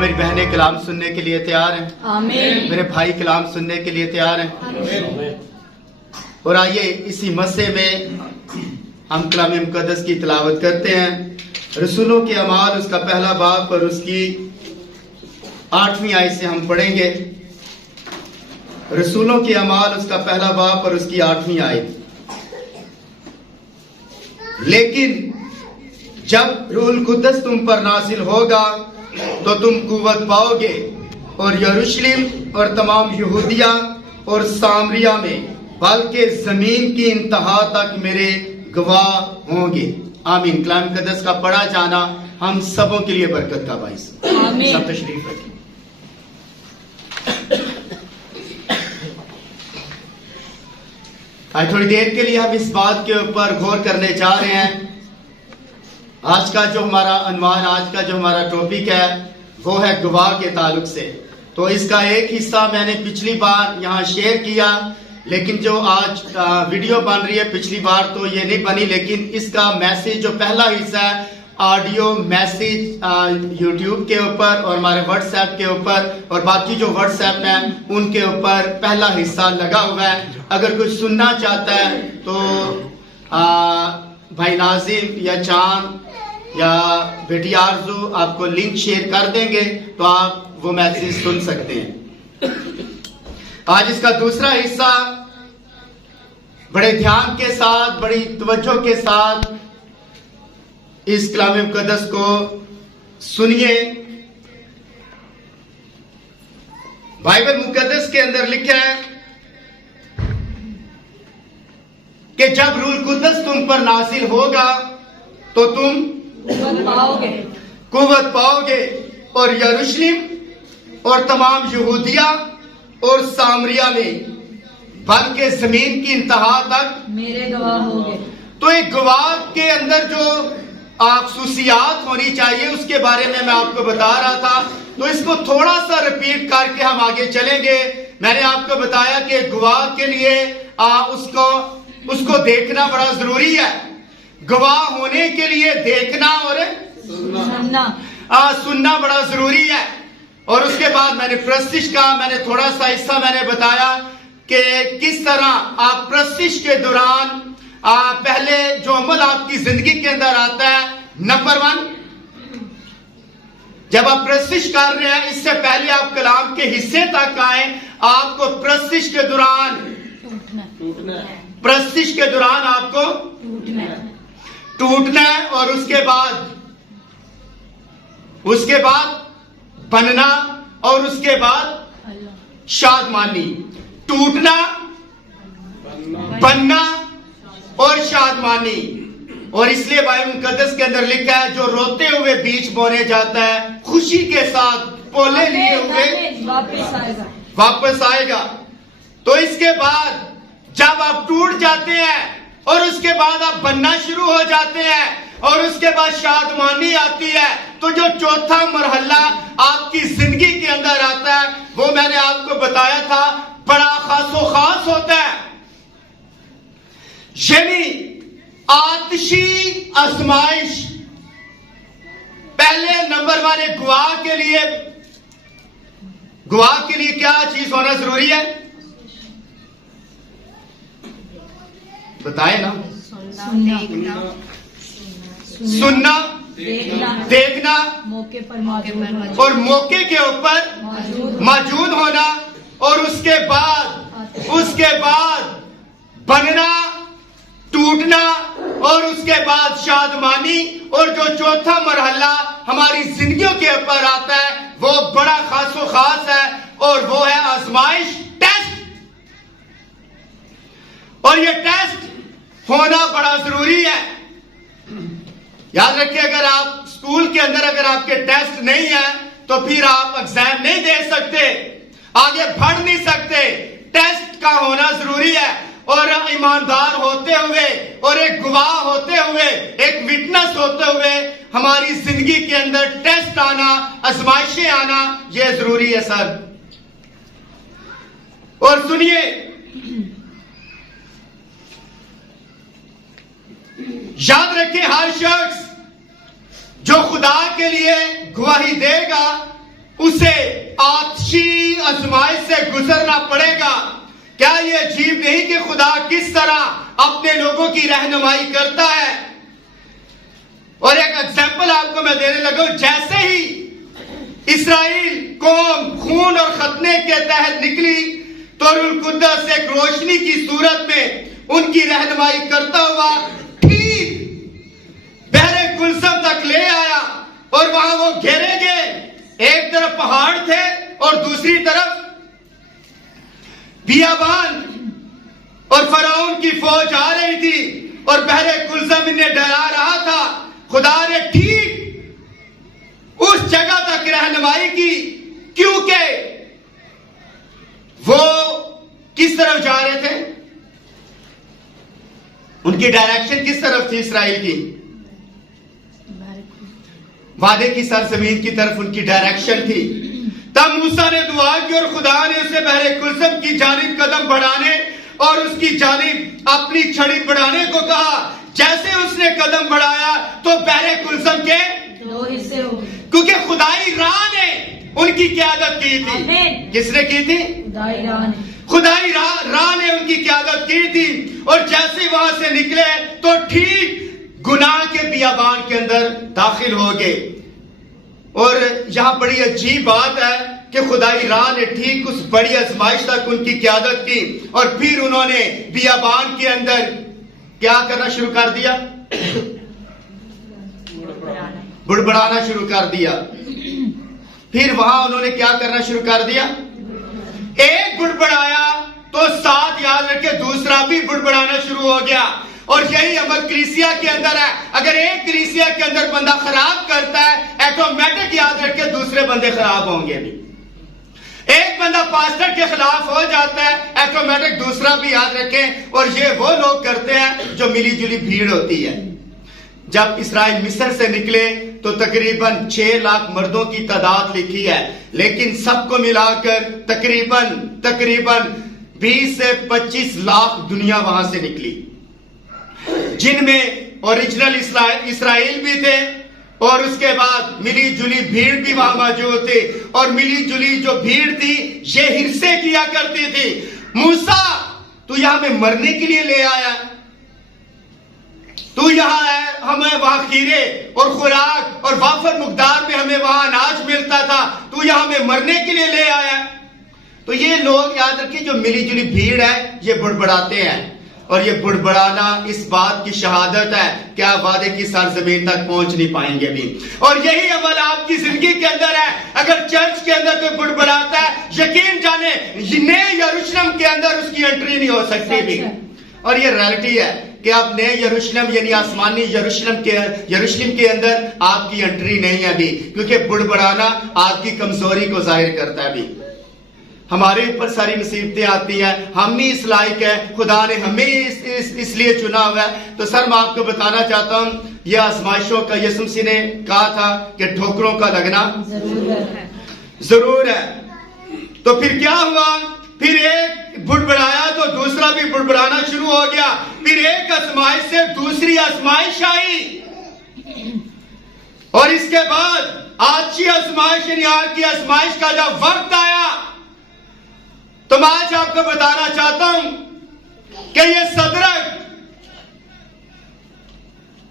میری بہنیں کلام سننے کے لیے تیار ہیں؟ آمین۔ میرے بھائی کلام سننے کے لیے تیار ہیں؟ آمین۔ اور آئیے اسی مسئلے میں ہم کلام مقدس کی تلاوت کرتے ہیں۔ رسولوں کے اعمال اس کا پہلا باب اور اس کی 8ویں آیت سے ہم پڑھیں گے۔ رسولوں کے اعمال اس کا پہلا باب اور اس کی 8ویں آیت۔ لیکن جب روح القدس تم پر نازل ہوگا تو تم قوت پاؤ گے اور یروشلم اور تمام یہودیہ اور سامریہ میں بلکہ زمین کی انتہا تک میرے گواہ ہوں گے۔ آمین۔ کلام مقدس کا پڑھا جانا ہم سبوں کے لیے برکت کا باعث۔ آمین۔ سب تشریف رکھیں۔ آج تھوڑی دیر کے لیے ہم اس بات کے اوپر غور کرنے جا رہے ہیں۔ آج کا جو ہمارا عنوان، آج کا جو ہمارا ٹاپک ہے وہ ہے گواہ کے تعلق سے۔ تو اس کا ایک حصہ میں نے پچھلی بار یہاں شیئر کیا، لیکن جو آج ویڈیو بن رہی ہے، پچھلی بار تو یہ نہیں بنی، لیکن اس کا میسیج جو پہلا حصہ ہے، آڈیو میسیج یوٹیوب کے اوپر اور ہمارے واٹس ایپ کے اوپر اور باقی جو واٹس ایپ ہیں ان کے اوپر پہلا حصہ لگا ہوا ہے۔ اگر کوئی سننا چاہتا ہے تو بھائی ناظم یا چاند یا بیٹی آرزو آپ کو لنک شیئر کر دیں گے تو آپ وہ میسیج سن سکتے ہیں۔ آج اس کا دوسرا حصہ بڑے دھیان کے ساتھ، بڑی توجہ کے ساتھ اس کلام مقدس کو سنیے۔ بائبل مقدس کے اندر لکھا ہے کہ جب روح القدس تم پر نازل ہوگا تو تم قوت پاؤ گے اور یروشلم اور تمام یہودیہ اور سامریہ میں بلکہ زمین کی انتہا تک میرے گواہ ہوگے۔ تو ایک گواہ کے اندر جو خصوصیات ہونی چاہیے اس کے بارے میں آپ کو بتا رہا تھا، تو اس کو تھوڑا سا ریپیٹ کر کے ہم آگے چلیں گے۔ میں نے آپ کو بتایا کہ گواہ کے لیے اس کو دیکھنا بڑا ضروری ہے۔ گواہ ہونے کے لیے دیکھنا اور سننا بڑا ضروری ہے۔ اور اس کے بعد میں نے پرستش کا میں نے تھوڑا سا حصہ میں نے بتایا کہ کس طرح آپ پرستش کے دوران پہلے جو عمل آپ کی زندگی کے اندر آتا ہے، نمبر 1، جب آپ پرستش کر رہے ہیں اس سے پہلے آپ کلام کے حصے تک آئیں، آپ کو پرستش کے دوران آپ کو ٹوٹنا ہے اور اس کے بعد بننا اور اس کے بعد شادمانی۔ ٹوٹنا، بننا اور شادمانی۔ اور اس لیے بائبل مقدس کے اندر لکھا ہے جو روتے ہوئے بیج بونے جاتا ہے خوشی کے ساتھ پولے لیے ہوئے واپس آئے گا۔ تو اس کے بعد جب آپ ٹوٹ جاتے ہیں اور اس کے بعد آپ بننا شروع ہو جاتے ہیں اور اس کے بعد شادمانی آتی ہے، تو جو چوتھا مرحلہ آپ کی زندگی کے اندر آتا ہے وہ میں نے آپ کو بتایا تھا بڑا خاص و خاص ہوتا ہے، یعنی آتشی آزمائش۔ پہلے نمبر 1 گواہ کے لیے کیا چیز ہونا ضروری ہے؟ بتائیں نا۔ سننا، دیکھنا اور موقع کے اوپر موجود ہونا، اور اس کے بعد بننا، ٹوٹنا اور اس کے بعد شادمانی۔ اور جو چوتھا مرحلہ ہماری زندگیوں کے اوپر آتا ہے وہ بڑا خاص و خاص ہے، اور وہ ہے آزمائش، ٹیسٹ۔ اور یہ ٹیسٹ ہونا بڑا ضروری ہے۔ یاد رکھیں، اگر آپ اسکول کے اندر اگر آپ کے ٹیسٹ نہیں ہیں تو پھر آپ ایگزام نہیں دے سکتے، آگے بڑھ نہیں سکتے۔ ٹیسٹ کا ہونا ضروری ہے، اور ایماندار ہوتے ہوئے اور ایک گواہ ہوتے ہوئے، ایک وٹنس ہوتے ہوئے ہماری زندگی کے اندر ٹیسٹ آنا، آزمائشیں آنا یہ ضروری ہے سر۔ اور سنیے، یاد رکھیں ہر شخص جو خدا کے لیے گواہی دے گا اسے آتشی آزمائش سے گزرنا پڑے گا. کیا یہ عجیب نہیں کہ خدا کس طرح اپنے لوگوں کی رہنمائی کرتا ہے؟ اور ایک ایگزامپل آپ کو میں دینے لگا ہوں. جیسے ہی اسرائیل قوم خون اور ختنے کے تحت نکلی تو روح القدس ایک روشنی کی صورت میں ان کی رہنمائی کرتا ہوا ٹھیک بحر کلثم تک لے آیا اور وہاں وہ گھیرے گئے. ایک طرف پہاڑ تھے اور دوسری طرف بیابان اور فرعون کی فوج آ رہی تھی اور بحر کلثم انہیں ڈرا رہا تھا. خدا نے ٹھیک اس جگہ تک رہنمائی کی کیونکہ وہ کس طرف جا رہے تھے؟ ان کی ڈائریکشن کس طرف تھی اسرائیل کی؟ وعدے کی سرزمین کی طرف ان کی ڈائریکشن تھی. تب موسیٰ نے دعا کی اور خدا نے اسے بحر کلثم کی جانب قدم بڑھانے اور اس کی جانب اپنی چھڑی بڑھانے کو کہا. جیسے اس نے قدم بڑھایا تو بحر کلثم کے دو حصے ہو گئے کیونکہ خدائی راہ نے ان کی قیادت کی تھی. کس نے کی تھی؟ خدائی راہ نے ان کی قیادت کی تھی. اور جیسے وہاں سے نکلے تو ٹھیک گناہ کے بیابان کے اندر داخل ہو گئے. اور یہاں بڑی عجیب بات ہے کہ خدائی راہ نے ٹھیک اس بڑی آزمائش تک ان کی قیادت کی اور پھر انہوں نے بیابان کے اندر کیا کرنا شروع کر دیا؟ بڑبڑانا شروع کر دیا. پھر وہاں انہوں نے کیا کرنا شروع کر دیا؟ ایک بڑبڑایا تو ساتھ یاد رکھے دوسرا بھی بڑبڑانا شروع ہو گیا. اور یہی عمل کلیسیا کے اندر ہے. اگر ایک کلیسیا کے اندر بندہ خراب کرتا ہے ایٹومیٹک یاد رکھے دوسرے بندے خراب ہوں گے بھی. ایک بندہ پاسٹر کے خلاف ہو جاتا ہے ایٹومیٹک دوسرا بھی یاد رکھیں. اور یہ وہ لوگ کرتے ہیں جو ملی جلی بھیڑ ہوتی ہے. جب اسرائیل مصر سے نکلے تو تقریباً 6 لاکھ مردوں کی تعداد لکھی ہے, لیکن سب کو ملا کر تقریباً 20 سے 25 لاکھ دنیا وہاں سے نکلی, جن میں اوریجنل اسرائیل بھی تھے اور اس کے بعد ملی جلی بھیڑ بھی وہاں موجود تھی. اور ملی جلی جو بھیڑ تھی یہ ہرسے کیا کرتی تھی. موسیٰ تو یہاں میں مرنے کے لیے لے آیا, تو یہاں ہے ہمیں وہاں کھیرے اور خوراک اور وافر مقدار میں ہمیں وہاں اناج ملتا تھا, تو یہاں میں مرنے کے لیے لے آیا. تو یہ لوگ یاد رکھیں جو ملی جلی بھیڑ ہے یہ بڑبڑاتے ہیں. اور یہ بڑبڑانا اس بات کی شہادت ہے کہ آپ وعدے کی سرزمین تک پہنچ نہیں پائیں گے بھی. اور یہی عمل آپ کی زندگی کے اندر ہے. اگر چرچ کے اندر کوئی بڑبڑاتا ہے یقین جانے نئے یروشلم کے اندر اس کی انٹری نہیں ہو سکتی بھی. اور یہ ریالٹی ہے کہ آپ نئے یروشلم یعنی آسمانی یروشلم کے اندر آپ کی انٹری نہیں ہے بھی, کیونکہ بڑبڑانا آپ کی کمزوری کو ظاہر کرتا ہے بھی. ہمارے اوپر ساری مصیبتیں آتی ہیں, ہم ہی اس لائق ہیں, خدا نے ہمیں اس لیے چنا ہوا ہے. تو سر میں آپ کو بتانا چاہتا ہوں یہ آزمائشوں کا یسوع مسیح نے کہا تھا کہ ٹھوکروں کا لگنا ضرور ہے. تو پھر کیا ہوا؟ پھر ایک بڑبڑایا تو دوسرا بھی بڑبڑانا شروع ہو گیا. پھر ایک آزمائش سے دوسری آزمائش آئی اور اس کے بعد آج کی آزمائش یعنی آج کی آزمائش کا جب وقت آیا تو میں آج آپ کو بتانا چاہتا ہوں کہ یہ صدرک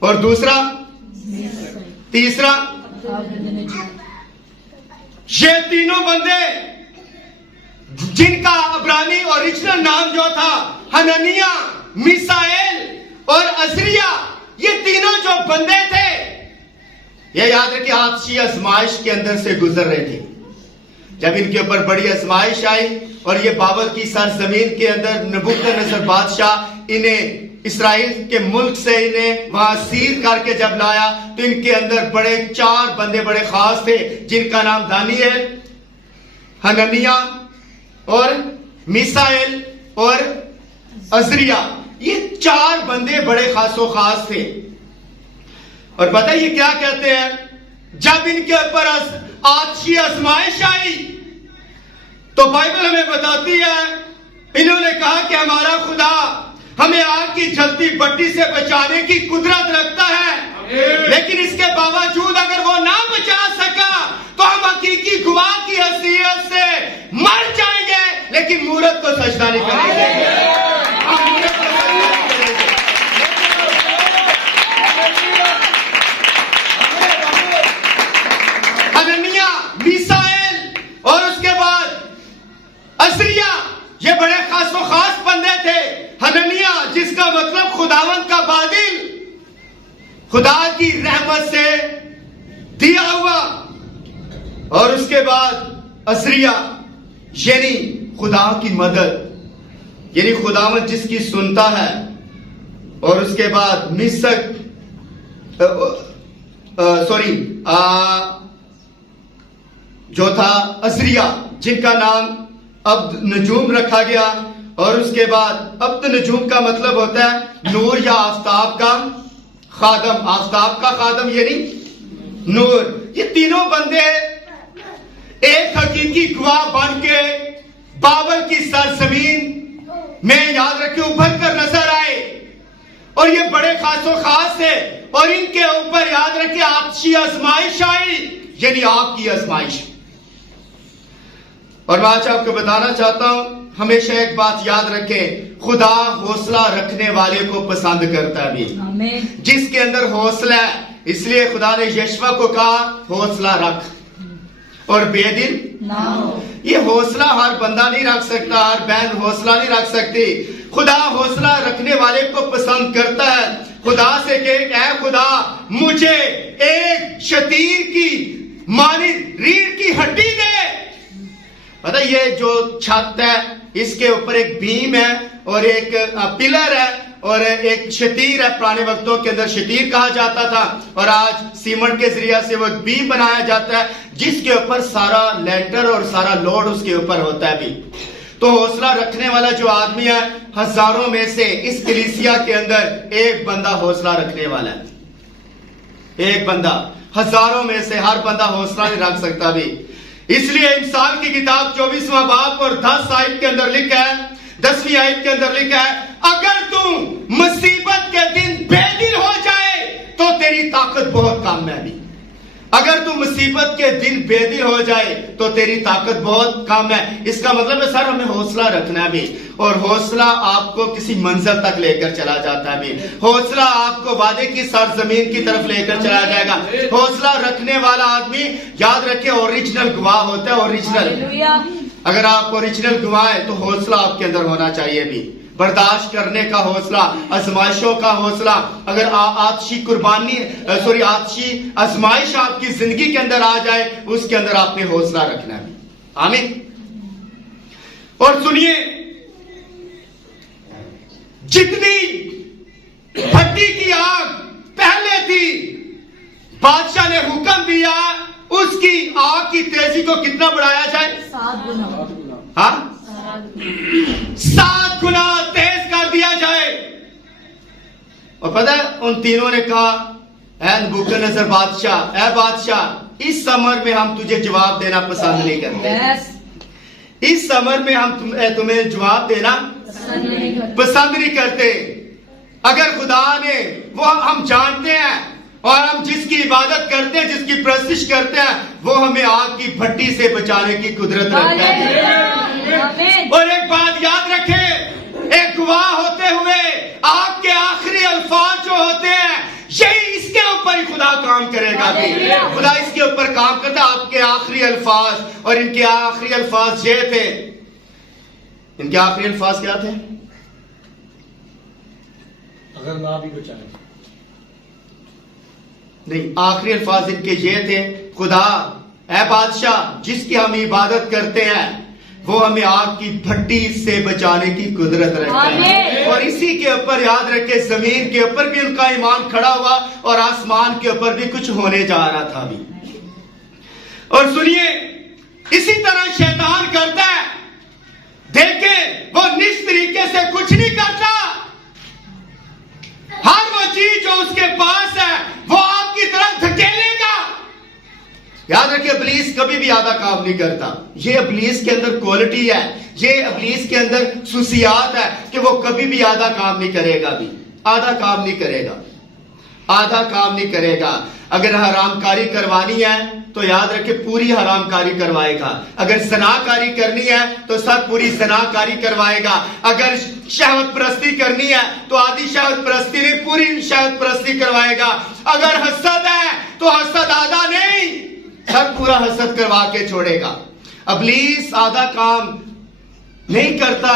اور دوسرا تیسرا یہ تینوں بندے جن کا عبرانی اوریجنل نام جو تھا حنانیہ, میسائیل اور عزریہ, یہ تینوں جو بندے تھے یہ یاد رکھیں آتشی آزمائش کے اندر سے گزر رہے تھے. جب ان کے اوپر بڑی آزمائش آئی اور یہ بابل کی سرزمین کے اندر نبوکدنصر بادشاہ انہیں اسرائیل کے ملک سے انہیں وہاں سیر کر کے جب لایا تو ان کے اندر 4 بندے بڑے خاص تھے جن کا نام دانیل, حنانیہ اور میسائیل اور عزریہ. یہ 4 بندے بڑے خاص و خاص تھے. اور پتہ یہ کیا کہتے ہیں, جب ان کے اوپر آتشی آزمائش آئی تو بائبل ہمیں بتاتی ہے انہوں نے کہا کہ ہمارا خدا ہمیں آگ کی جلتی بٹی سے بچانے کی قدرت رکھتا ہے, لیکن اس کے باوجود اگر وہ نہ بچا سکا تو ہم حقیقی گواہ کو سجدہ نہیں کریں گے، ہم نورت کو سجدہ نہیں کریں گے۔ حنانیہ، میسائیل اور اس کے بعد عزریہ، یہ بڑے خاص و خاص بندے تھے۔ حنانیہ جس کا مطلب خداوند کا بادل، خدا کی رحمت سے دیا ہوا، اور اس کے بعد عزریہ یعنی خدا کی مدد، یعنی خداوند جس کی سنتا ہے، اور اس کے بعد جو تھا عزریہ جن کا نام عبد نجوم رکھا گیا، اور اس کے بعد عبد نجوم کا مطلب ہوتا ہے نور یا آفتاب کا خادم، آفتاب کا خادم یعنی نور۔ یہ تینوں بندے ایک حقیقی گواہ بن کے بابل کی سرزمین میں یاد رکھے ابھر کر نظر آئے، اور یہ بڑے خاص و خاص تھے، اور ان کے اوپر یاد رکھے آتشی آزمائش آئی، یعنی آگ کی آزمائش۔ اور میں آج آپ کو بتانا چاہتا ہوں، ہمیشہ ایک بات یاد رکھیں، خدا حوصلہ رکھنے والے کو پسند کرتا ہے بھی، جس کے اندر حوصلہ ہے۔ اس لیے خدا نے یشوع کو کہا حوصلہ رکھ اور بے دل نہ ہو۔ یہ حوصلہ ہر بندہ نہیں رکھ سکتا، ہر بہن حوصلہ نہیں رکھ سکتی۔ خدا حوصلہ رکھنے والے کو پسند کرتا ہے۔ خدا سے کہ اے خدا مجھے ایک شتیر کی مانند ریڑھ کی ہڈی دے۔ پتہ یہ جو چھت ہے اس کے اوپر ایک بیم ہے اور ایک پلر ہے اور ایک شتیر ہے۔ پرانے وقتوں کے اندر شتیر کہا جاتا تھا، اور آج سیمنٹ کے ذریعے سے وہ بیم بنایا جاتا ہے جس کے اوپر سارا لینٹر اور سارا لوڈ اس کے اوپر ہوتا ہے بھی۔ تو حوصلہ رکھنے والا جو آدمی ہے، ہزاروں میں سے اس کلیسیا کے اندر ایک بندہ حوصلہ رکھنے والا ہے، ایک بندہ۔ ہزاروں میں سے ہر بندہ حوصلہ نہیں رکھ سکتا بھی۔ اس لیے انسان کی کتاب 24واں باب اور 10 آیت کے اندر لکھا ہے، 10ویں آیت کے اندر لکھا ہے، اگر تم مصیبت کے دن بے دل ہو جائے تو تیری طاقت بہت کم ہے بھی۔ اگر تم مصیبت کے دن بے دل ہو جائے تو تیری طاقت بہت کم ہے۔ اس کا مطلب ہے سر ہمیں حوصلہ رکھنا ہے بھی، اور حوصلہ آپ کو کسی منزل تک لے کر چلا جاتا ہے بھی۔ حوصلہ آپ کو وعدے کی سرزمین کی طرف لے کر چلا جائے گا۔ حوصلہ رکھنے والا آدمی یاد رکھے اوریجنل گواہ ہوتا ہے، اوریجنل۔ اگر آپ اوریجنل گواہ ہیں تو حوصلہ آپ کے اندر ہونا چاہیے بھی، برداشت کرنے کا حوصلہ، آزمائشوں کا حوصلہ۔ اگر آتشی آتشی آزمائش آپ کی زندگی کے اندر آ جائے، اس کے اندر آپ نے حوصلہ رکھنا ہے۔ آمین۔ اور سنیے، جتنی بھٹی کی آگ پہلے تھی، بادشاہ نے حکم دیا اس کی آگ کی تیزی کو کتنا بڑھایا جائے؟ 7 گنا۔ ہاں، 7 گنا تیز کر دیا جائے۔ اور پتہ ہے ان تینوں نے کہا، اے نبوکدنیزر بادشاہ، اے بادشاہ، اس سمر میں ہم تجھے جواب دینا پسند نہیں کرتے۔ اس سمر میں ہم تمہیں جواب دینا پسند نہیں کرتے۔ اگر خدا نے، وہ ہم جانتے ہیں، اور ہم جس کی عبادت کرتے ہیں، جس کی پرستش کرتے ہیں، وہ ہمیں آگ کی بھٹی سے بچانے کی قدرت رکھتا ہے۔ اور ایک بات یاد رکھیں، ایک گواہ ہوتے ہوئے آگ کے آخری الفاظ جو ہوتے ہیں، یہی اس کے اوپر ہی خدا کام کرے گا بھی۔ خدا اس کے اوپر کام کرتا ہے، آپ کے آخری الفاظ۔ اور ان کے آخری الفاظ یہ تھے، ان کے آخری الفاظ کیا تھے؟ اگر نہ بھی بچائے نہیں، آخری الفاظ ان کے یہ تھے، خدا اے بادشاہ جس کی ہم عبادت کرتے ہیں وہ ہمیں آگ کی بھٹی سے بچانے کی قدرت رکھتا ہے۔ اور اسی کے اوپر یاد رکھے زمین کے اوپر بھی ان کا ایمان کھڑا ہوا، اور آسمان کے اوپر بھی کچھ ہونے جا رہا تھا بھی۔ اور سنیے، اسی طرح شیطان کرتا ہے، دیکھیں وہ نس طریقے سے کچھ نہیں کرتا۔ ہر وہ چیز جو اس کے پاس ہے وہ آپ کی طرف دھکیلے گا۔ یاد رکھیں ابلیس کبھی بھی آدھا کام نہیں کرتا۔ یہ ابلیس کے اندر کوالٹی ہے، یہ ابلیس کے اندر خصوصیات ہے کہ وہ کبھی بھی آدھا کام نہیں کرے گا بھی، آدھا کام نہیں کرے گا، آدھا کام نہیں کرے گا۔ اگر حرام کاری کروانی ہے تو یاد رکھے پوری حرام کاری کروائے گا. اگر زنا کاری کرنی ہے تو سب پوری زنا کاری کروائے گا. اگر شہوت پرستی کرنی ہے تو آدھی شہوت پرستی نہیں پوری شہوت پرستی کروائے گا. اگر حسد ہے تو حسد آدھا نہیں سب پورا حسد کروا کے چھوڑے گا. ابلیس آدھا کام نہیں کرتا.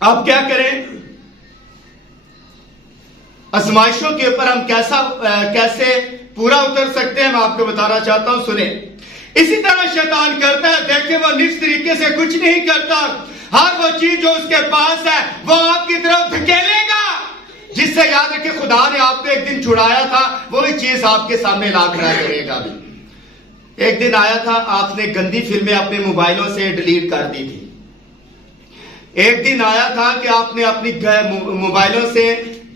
آپ کیا کریں؟ آزمائشوں کے اوپر ہم کیسے پورا اتر سکتے ہیں میں آپ کو بتانا چاہتا ہوں. سنیں, اسی طرح شیطان کرتا ہے. دیکھیں وہ نفس طریقے سے کچھ نہیں کرتا. ہر وہ چیز جو اس کے پاس ہے وہ آپ کی طرف دھکیلے گا جس سے یاد رکھیں خدا نے آپ کو ایک دن چھڑایا تھا وہی چیز آپ کے سامنے لا کھڑا کرے گا. بھی ایک دن آیا تھا آپ نے گندی فلمیں اپنے موبائلوں سے ڈیلیٹ کر دی تھی. ایک دن آیا تھا کہ آپ نے اپنی موبائلوں سے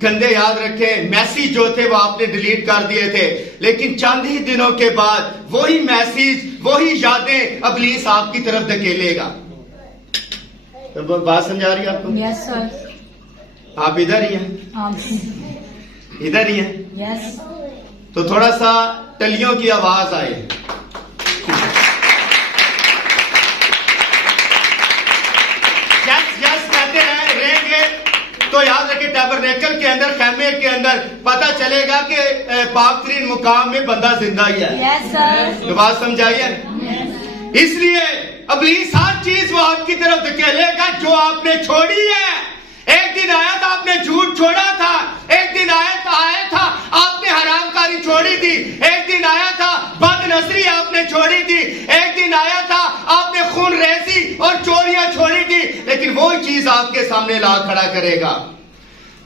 گندے یاد رکھے میسیج جو تھے وہ آپ نے ڈیلیٹ کر دیے تھے. لیکن چند ہی دنوں کے بعد وہی میسیج وہی یادیں ابلیس آپ کی طرف دھکیلے گا. بات سمجھا رہی ہے آپ کو؟ یس سر. آپ ادھر ہی ہیں؟ ادھر ہی ہیں؟ یس. تو تھوڑا سا ٹلیوں کی آواز آئے. یس کہتے رہیں گے تو یاد رکھیں ٹیبرنیکل کے اندر خیمے کے اندر پتہ چلے گا کہ پاک ترین مقام میں بندہ زندہ ہی ہے. یس سر. تو بات سمجھائیے. اس لیے ابلیس ہر چیز وہ آپ کی طرف دھکیلے گا جو آپ نے چھوڑی ہے. ایک دن آیا تھا آپ نے جھوٹ چھوڑا تھا. ایک دن آیا تھا آپ نے حرام کاری چھوڑی تھی. ایک دن آیا تھا بد نظری آپ نے چھوڑی تھی. ایک دن آیا تھا آپ نے خون ریزی اور چوریاں چھوڑی تھی. لیکن وہ چیز آپ کے سامنے لا کھڑا کرے گا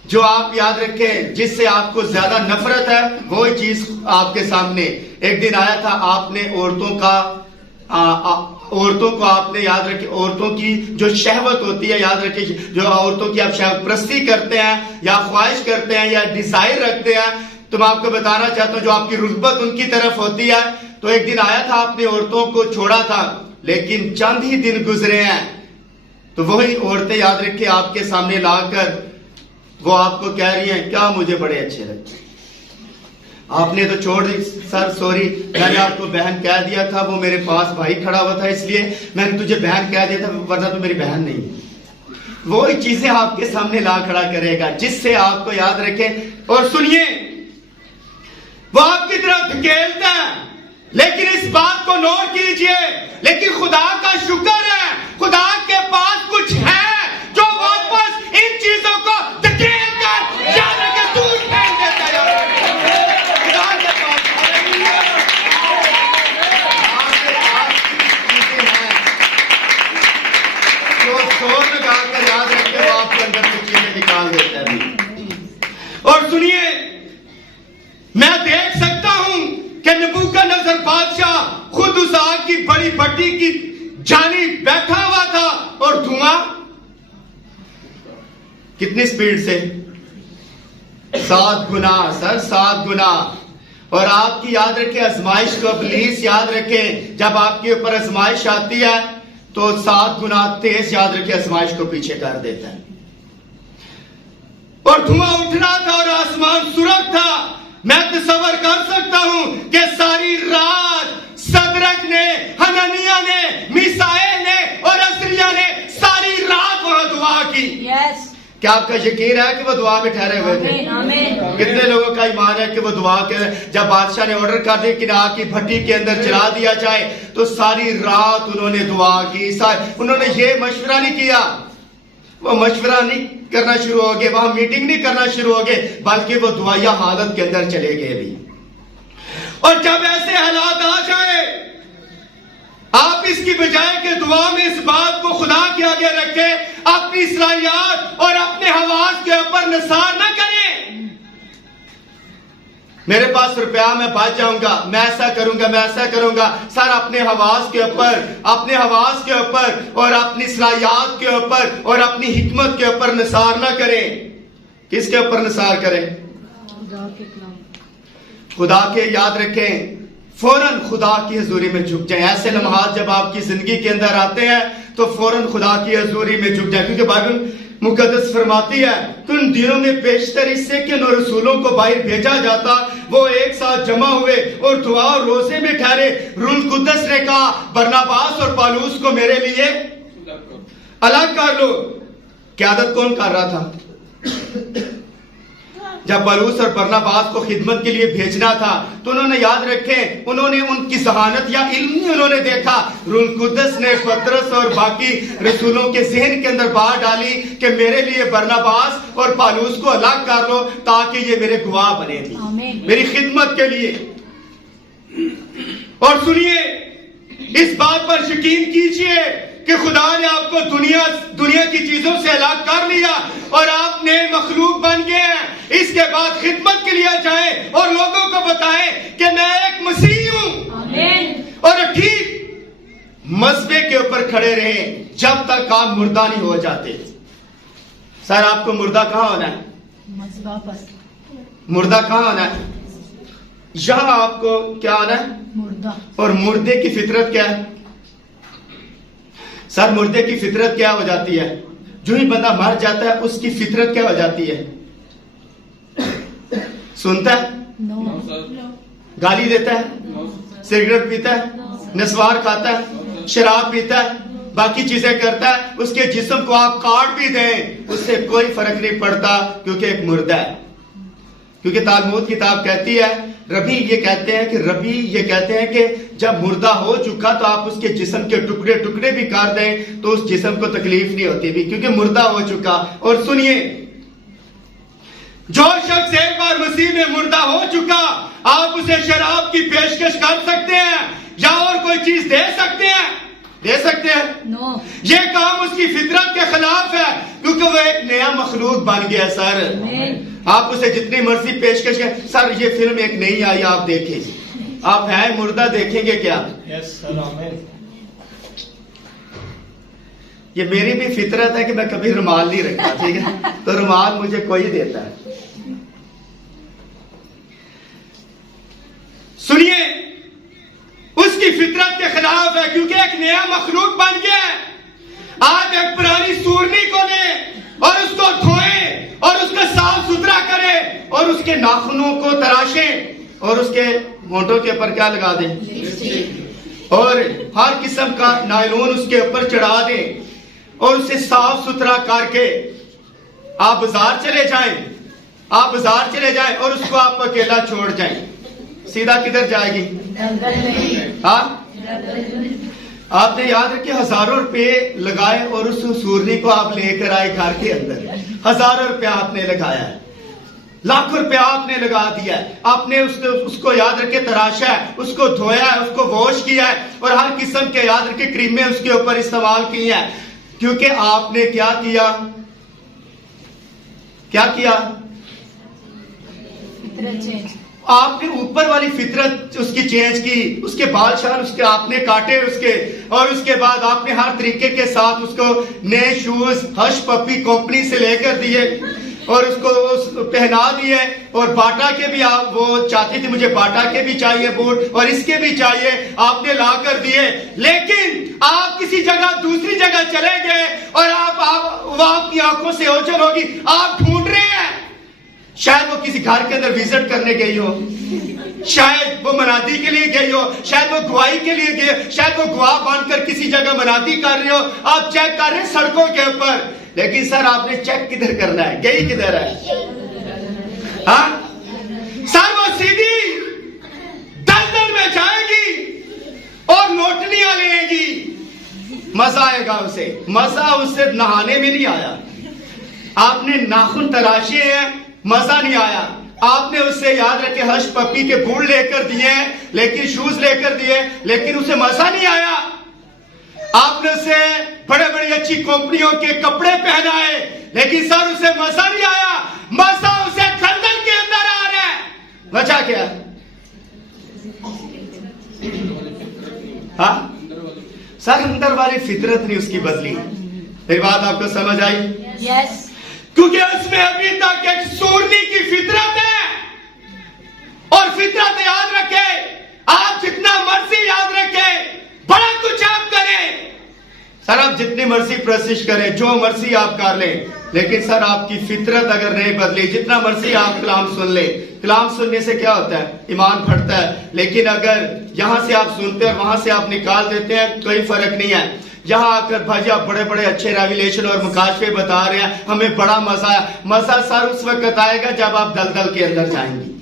جو آپ یاد رکھیں جس سے آپ کو زیادہ نفرت ہے وہی چیز آپ کے سامنے. ایک دن آیا تھا آپ نے عورتوں کو آپ نے یاد رکھے عورتوں کی جو شہوت ہوتی ہے یاد رکھے جو عورتوں کی آپ شہوت پرستی کرتے ہیں یا خواہش کرتے ہیں یا ڈیزائر رکھتے ہیں تو میں آپ کو بتانا چاہتا ہوں جو آپ کی رغبت ان کی طرف ہوتی ہے. تو ایک دن آیا تھا آپ نے عورتوں کو چھوڑا تھا لیکن چند ہی دن گزرے ہیں تو وہی عورتیں یاد رکھے آپ کے سامنے لا کر وہ آپ کو کہہ رہی ہیں کیا مجھے بڑے اچھے لگتے. آپ نے تو چھوڑ دی. سر سوری میں نے آپ کو بہن کہہ دیا تھا وہ میرے پاس بھائی کھڑا ہوا تھا اس لیے میں نے تجھے بہن کہہ دیا تھا ورنہ تو میری بہن نہیں ہے. وہی چیزیں آپ کے سامنے لا کھڑا کرے گا جس سے آپ کو یاد رکھیں. اور سنیے وہ آپ کی طرف دھکیلتا ہے لیکن اس بات کو نوٹ کیجئے لیکن خدا کا شکر ہے خدا کے پاس کچھ ہے جو واپس ان چیزوں کو دھکیل کر یاد رکھے دور پھینک دیتا ہے. خدا کے پاس جو زور لگا کر یاد رکھے وہ آپ کے اندر سے چیزیں نکال دیتا ہے. اور سنیے میں دیکھ سکتا ہوں کہ نبوکدنصر بادشاہ خود اس آگ کی بڑی بھٹی کی جانب بیٹھا ہوا تھا اور دھواں کتنی سپیڈ سے 7 گنا. سر 7 گنا. اور آپ کی یاد رکھیں آزمائش کو ابلیس یاد رکھیں جب آپ کے اوپر آزمائش آتی ہے تو 7 گنا تیز یاد رکھیں آزمائش کو پیچھے کر دیتا ہے. اور دھواں اٹھ رہا تھا اور آسمان سرخ تھا. میں تصور کر سکتا ہوں کہ ساری رات صدرک نے حنانیہ نے میسائیل نے اور عزریہ نے ساری رات وہاں دعا کی. یس. کیا آپ کا یقین ہے کہ وہ دعا میں ٹھہرے ہوئے تھے؟ کتنے لوگوں کا ایمان ہے کہ وہ دعا کے جب بادشاہ نے آرڈر کر دیا کہ آگ کی بھٹی کے اندر جلا دیا جائے تو ساری رات انہوں نے دعا کی. انہوں نے یہ مشورہ نہیں کیا وہ مشورہ نہیں کرنا شروع ہو گئے وہاں میٹنگ نہیں کرنا شروع ہو گئے بلکہ وہ دعائیہ حالت کے اندر چلے گئے بھی. اور جب ایسے حالات آ جائے آپ اس کی بجائے کہ دعا میں اس بات کو خدا کے آگے رکھیں اپنی صلاحیات اور اپنے حواس کے اوپر نثار نہ کریں. میرے پاس روپیہ میں بچ جاؤں گا میں ایسا کروں گا میں ایسا کروں گا. سر اپنے حواس کے اوپر اور اپنی صلاحیات کے اوپر اور اپنی حکمت کے اوپر نثار نہ کریں. کس کے اوپر نثار کریں؟ خدا کے. یاد رکھیں فوراً خدا کی حضوری میں جھک جائیں. ایسے لمحات جب آپ کی زندگی کے اندر آتے ہیں تو فوراً خدا کی حضوری میں جھک جائیں کیونکہ بائبل مقدس فرماتی ہے کہ ان دنوں میں بیشتر اس سے کہ ان رسولوں کو باہر بھیجا جاتا وہ ایک ساتھ جمع ہوئے اور دعا اور روزے میں ٹھہرے. روح القدس نے کہا برناباس اور پالوس کو میرے لیے الگ کر لو. قیادت کون کر رہا تھا؟ جب پالوس اور برناباس کو خدمت کے لیے بھیجنا تھا تو انہوں نے یاد رکھے, انہوں نے ان کی ذہانت یا علم نہیں انہوں نے دیکھا. روح القدس نے پطرس اور باقی رسولوں کے ذہن کے اندر بات ڈالی کہ میرے لیے برناباس اور پالوس کو الگ کر لو تاکہ یہ میرے گواہ بنے گی میری خدمت کے لیے. اور سنیے, اس بات پر یقین کیجئے کہ خدا نے آپ کو دنیا کی چیزوں سے الگ کر لیا اور آپ نئے مخلوق بن گئے ہیں. اس کے بعد خدمت کے لیے جائیں اور لوگوں کو بتائیں کہ میں ایک مسیح ہوں. آمین. اور ٹھیک مذبے کے اوپر کھڑے رہیں جب تک آپ مردہ نہیں ہو جاتے. سر آپ کو مردہ کہاں ہونا ہے؟ مذبح پر. مردہ کہاں ہونا ہے؟ یہاں آپ کو کیا ہونا ہے؟ مردہ. اور مردے کی فطرت کیا ہے؟ سر مردے کی فطرت کیا ہو جاتی ہے؟ جو ہی بندہ مر جاتا ہے اس کی فطرت کیا ہو جاتی ہے؟ سنتا ہے, گالی دیتا ہے, سگریٹ پیتا ہے, نسوار کھاتا ہے, شراب پیتا ہے, باقی چیزیں کرتا ہے. اس کے جسم کو آپ کاٹ بھی دیں اس سے کوئی فرق نہیں پڑتا کیونکہ ایک مردہ ہے. کیونکہ تالمود کتاب کہتی ہے, ربی یہ کہتے ہیں کہ جب مردہ ہو چکا تو آپ اس کے جسم کے ٹکڑے ٹکڑے بھی کر دیں تو اس جسم کو تکلیف نہیں ہوتی بھی کیونکہ مردہ ہو چکا. اور سنیے, جو شخص ایک بار مسیح میں مردہ ہو چکا آپ اسے شراب کی پیشکش کر سکتے ہیں یا اور کوئی چیز دے سکتے ہیں؟ نو. یہ کام اس کی فطرت کے خلاف ہے کیونکہ وہ ایک نیا مخلوق بن گیا. سر آپ اسے جتنی مرضی پیشکش کریں. سر یہ فلم ایک نئی آئی آپ دیکھیں, آپ ہیں مردہ دیکھیں گے کیا؟ یہ میری بھی فطرت ہے کہ میں کبھی رومال نہیں رکھتا, ٹھیک ہے, تو رومال مجھے کوئی دیتا ہے. سنیے, اس کی فطرت کے خلاف ہے کیونکہ ایک نیا مخلوق بن گیا ہے. آپ ایک پرانی سورنی کو لیں اور اس کو دھوئیں اور اس کو صاف ستھرا کریں اور اس کے ناخنوں کو تراشیں اور اس کے ہونٹوں کے اوپر کیا لگا دیں اور ہر قسم کا نائلون اس کے اوپر چڑھا دیں اور اسے صاف ستھرا کر کے آپ بازار چلے جائیں اور اس کو آپ اکیلا چھوڑ جائیں. سیدھا کدھر جائے گی؟ ہاں, آپ نے یاد رکھے ہزاروں روپے لگائے اور اس سورنی کو آپ لے کر آئے گھر کے اندر. ہزاروں روپے آپ نے لگایا ہے, لاکھوں روپے آپ نے لگا دیا ہے. آپ نے اس کو یاد رکھے تراشا ہے, اس کو دھویا ہے, اس کو واش کیا ہے اور ہر قسم کے یاد رکھے کریمیں اس کے اوپر استعمال کی ہیں کیونکہ آپ نے کیا کیا آپ نے اوپر والی فطرت اس کی چینج کی. اس کے بال شال اس کے آپ نے کاٹے اور اس کے بعد آپ نے ہر طریقے کے ساتھ اس کو نئے شوز ہش پپی کمپنی سے لے کر دیے اور اس کو پہنا دیے. اور باٹا کے بھی آپ وہ چاہتی تھی مجھے باٹا کے بھی چاہیے بوٹ اور اس کے بھی چاہیے, آپ نے لا کر دیے. لیکن آپ کسی جگہ دوسری جگہ چلے گئے اور آپ کی آنکھوں سے اوجھل ہوگی, آپ ڈھونڈ رہے ہیں. شاید وہ کسی گھر کے اندر وزٹ کرنے گئی ہو, شاید وہ منادی کے لیے گئی ہو, شاید وہ گواہی کے لیے گئی, شاید وہ گواہ بن کر کسی جگہ منادی کر رہی ہو. آپ چیک کر رہے ہیں سڑکوں کے اوپر, لیکن سر آپ نے چیک کدھر کرنا ہے, گئی کدھر ہے؟ ہاں سر وہ سیدھی دلدل میں جائے گی اور نوٹنیاں لے گی. مزہ آئے گا اسے, مزہ اسے نہانے میں نہیں آیا. آپ نے ناخن تراشے ہیں, مزہ نہیں آیا. آپ نے اسے یاد رکھے ہش پپی کے بوٹ لے کر دیے لیکن شوز لے کر دیے لیکن اسے مزہ نہیں آیا. آپ نے اسے بڑی اچھی کمپنیوں کے کپڑے پہنائے لیکن سر اسے مزہ نہیں آیا. مزہ اسے خندق کے اندر آ رہا ہے. وجہ کیا؟ ہاں سر اندر والی فطرت نہیں اس کی بدلی. میری بات آپ کو سمجھ آئی؟ یس. کیونکہ اس میں ابھی تک ایک سورنی کی فطرت ہے اور فطرت یاد رکھے, آپ جتنا مرضی یاد رکھے, بڑا کچھ آپ کریں. سر آپ جتنی مرضی پرستش کریں, جو مرضی آپ کر لیں, لیکن سر آپ کی فطرت اگر نہیں بدلی، جتنا مرضی آپ کلام سن لیں، کلام سننے سے کیا ہوتا ہے؟ ایمان بڑھتا ہے. لیکن اگر یہاں سے آپ سنتے ہیں اور وہاں سے آپ نکال دیتے ہیں کوئی فرق نہیں ہے. یہاں آ کر بھائی آپ بڑے بڑے اچھے ریویلیشن اور مکاشفے بتا رہے ہیں، ہمیں بڑا مزہ آیا. مزہ سر اس وقت آئے گا جب آپ دلدل کے اندر جائیں گے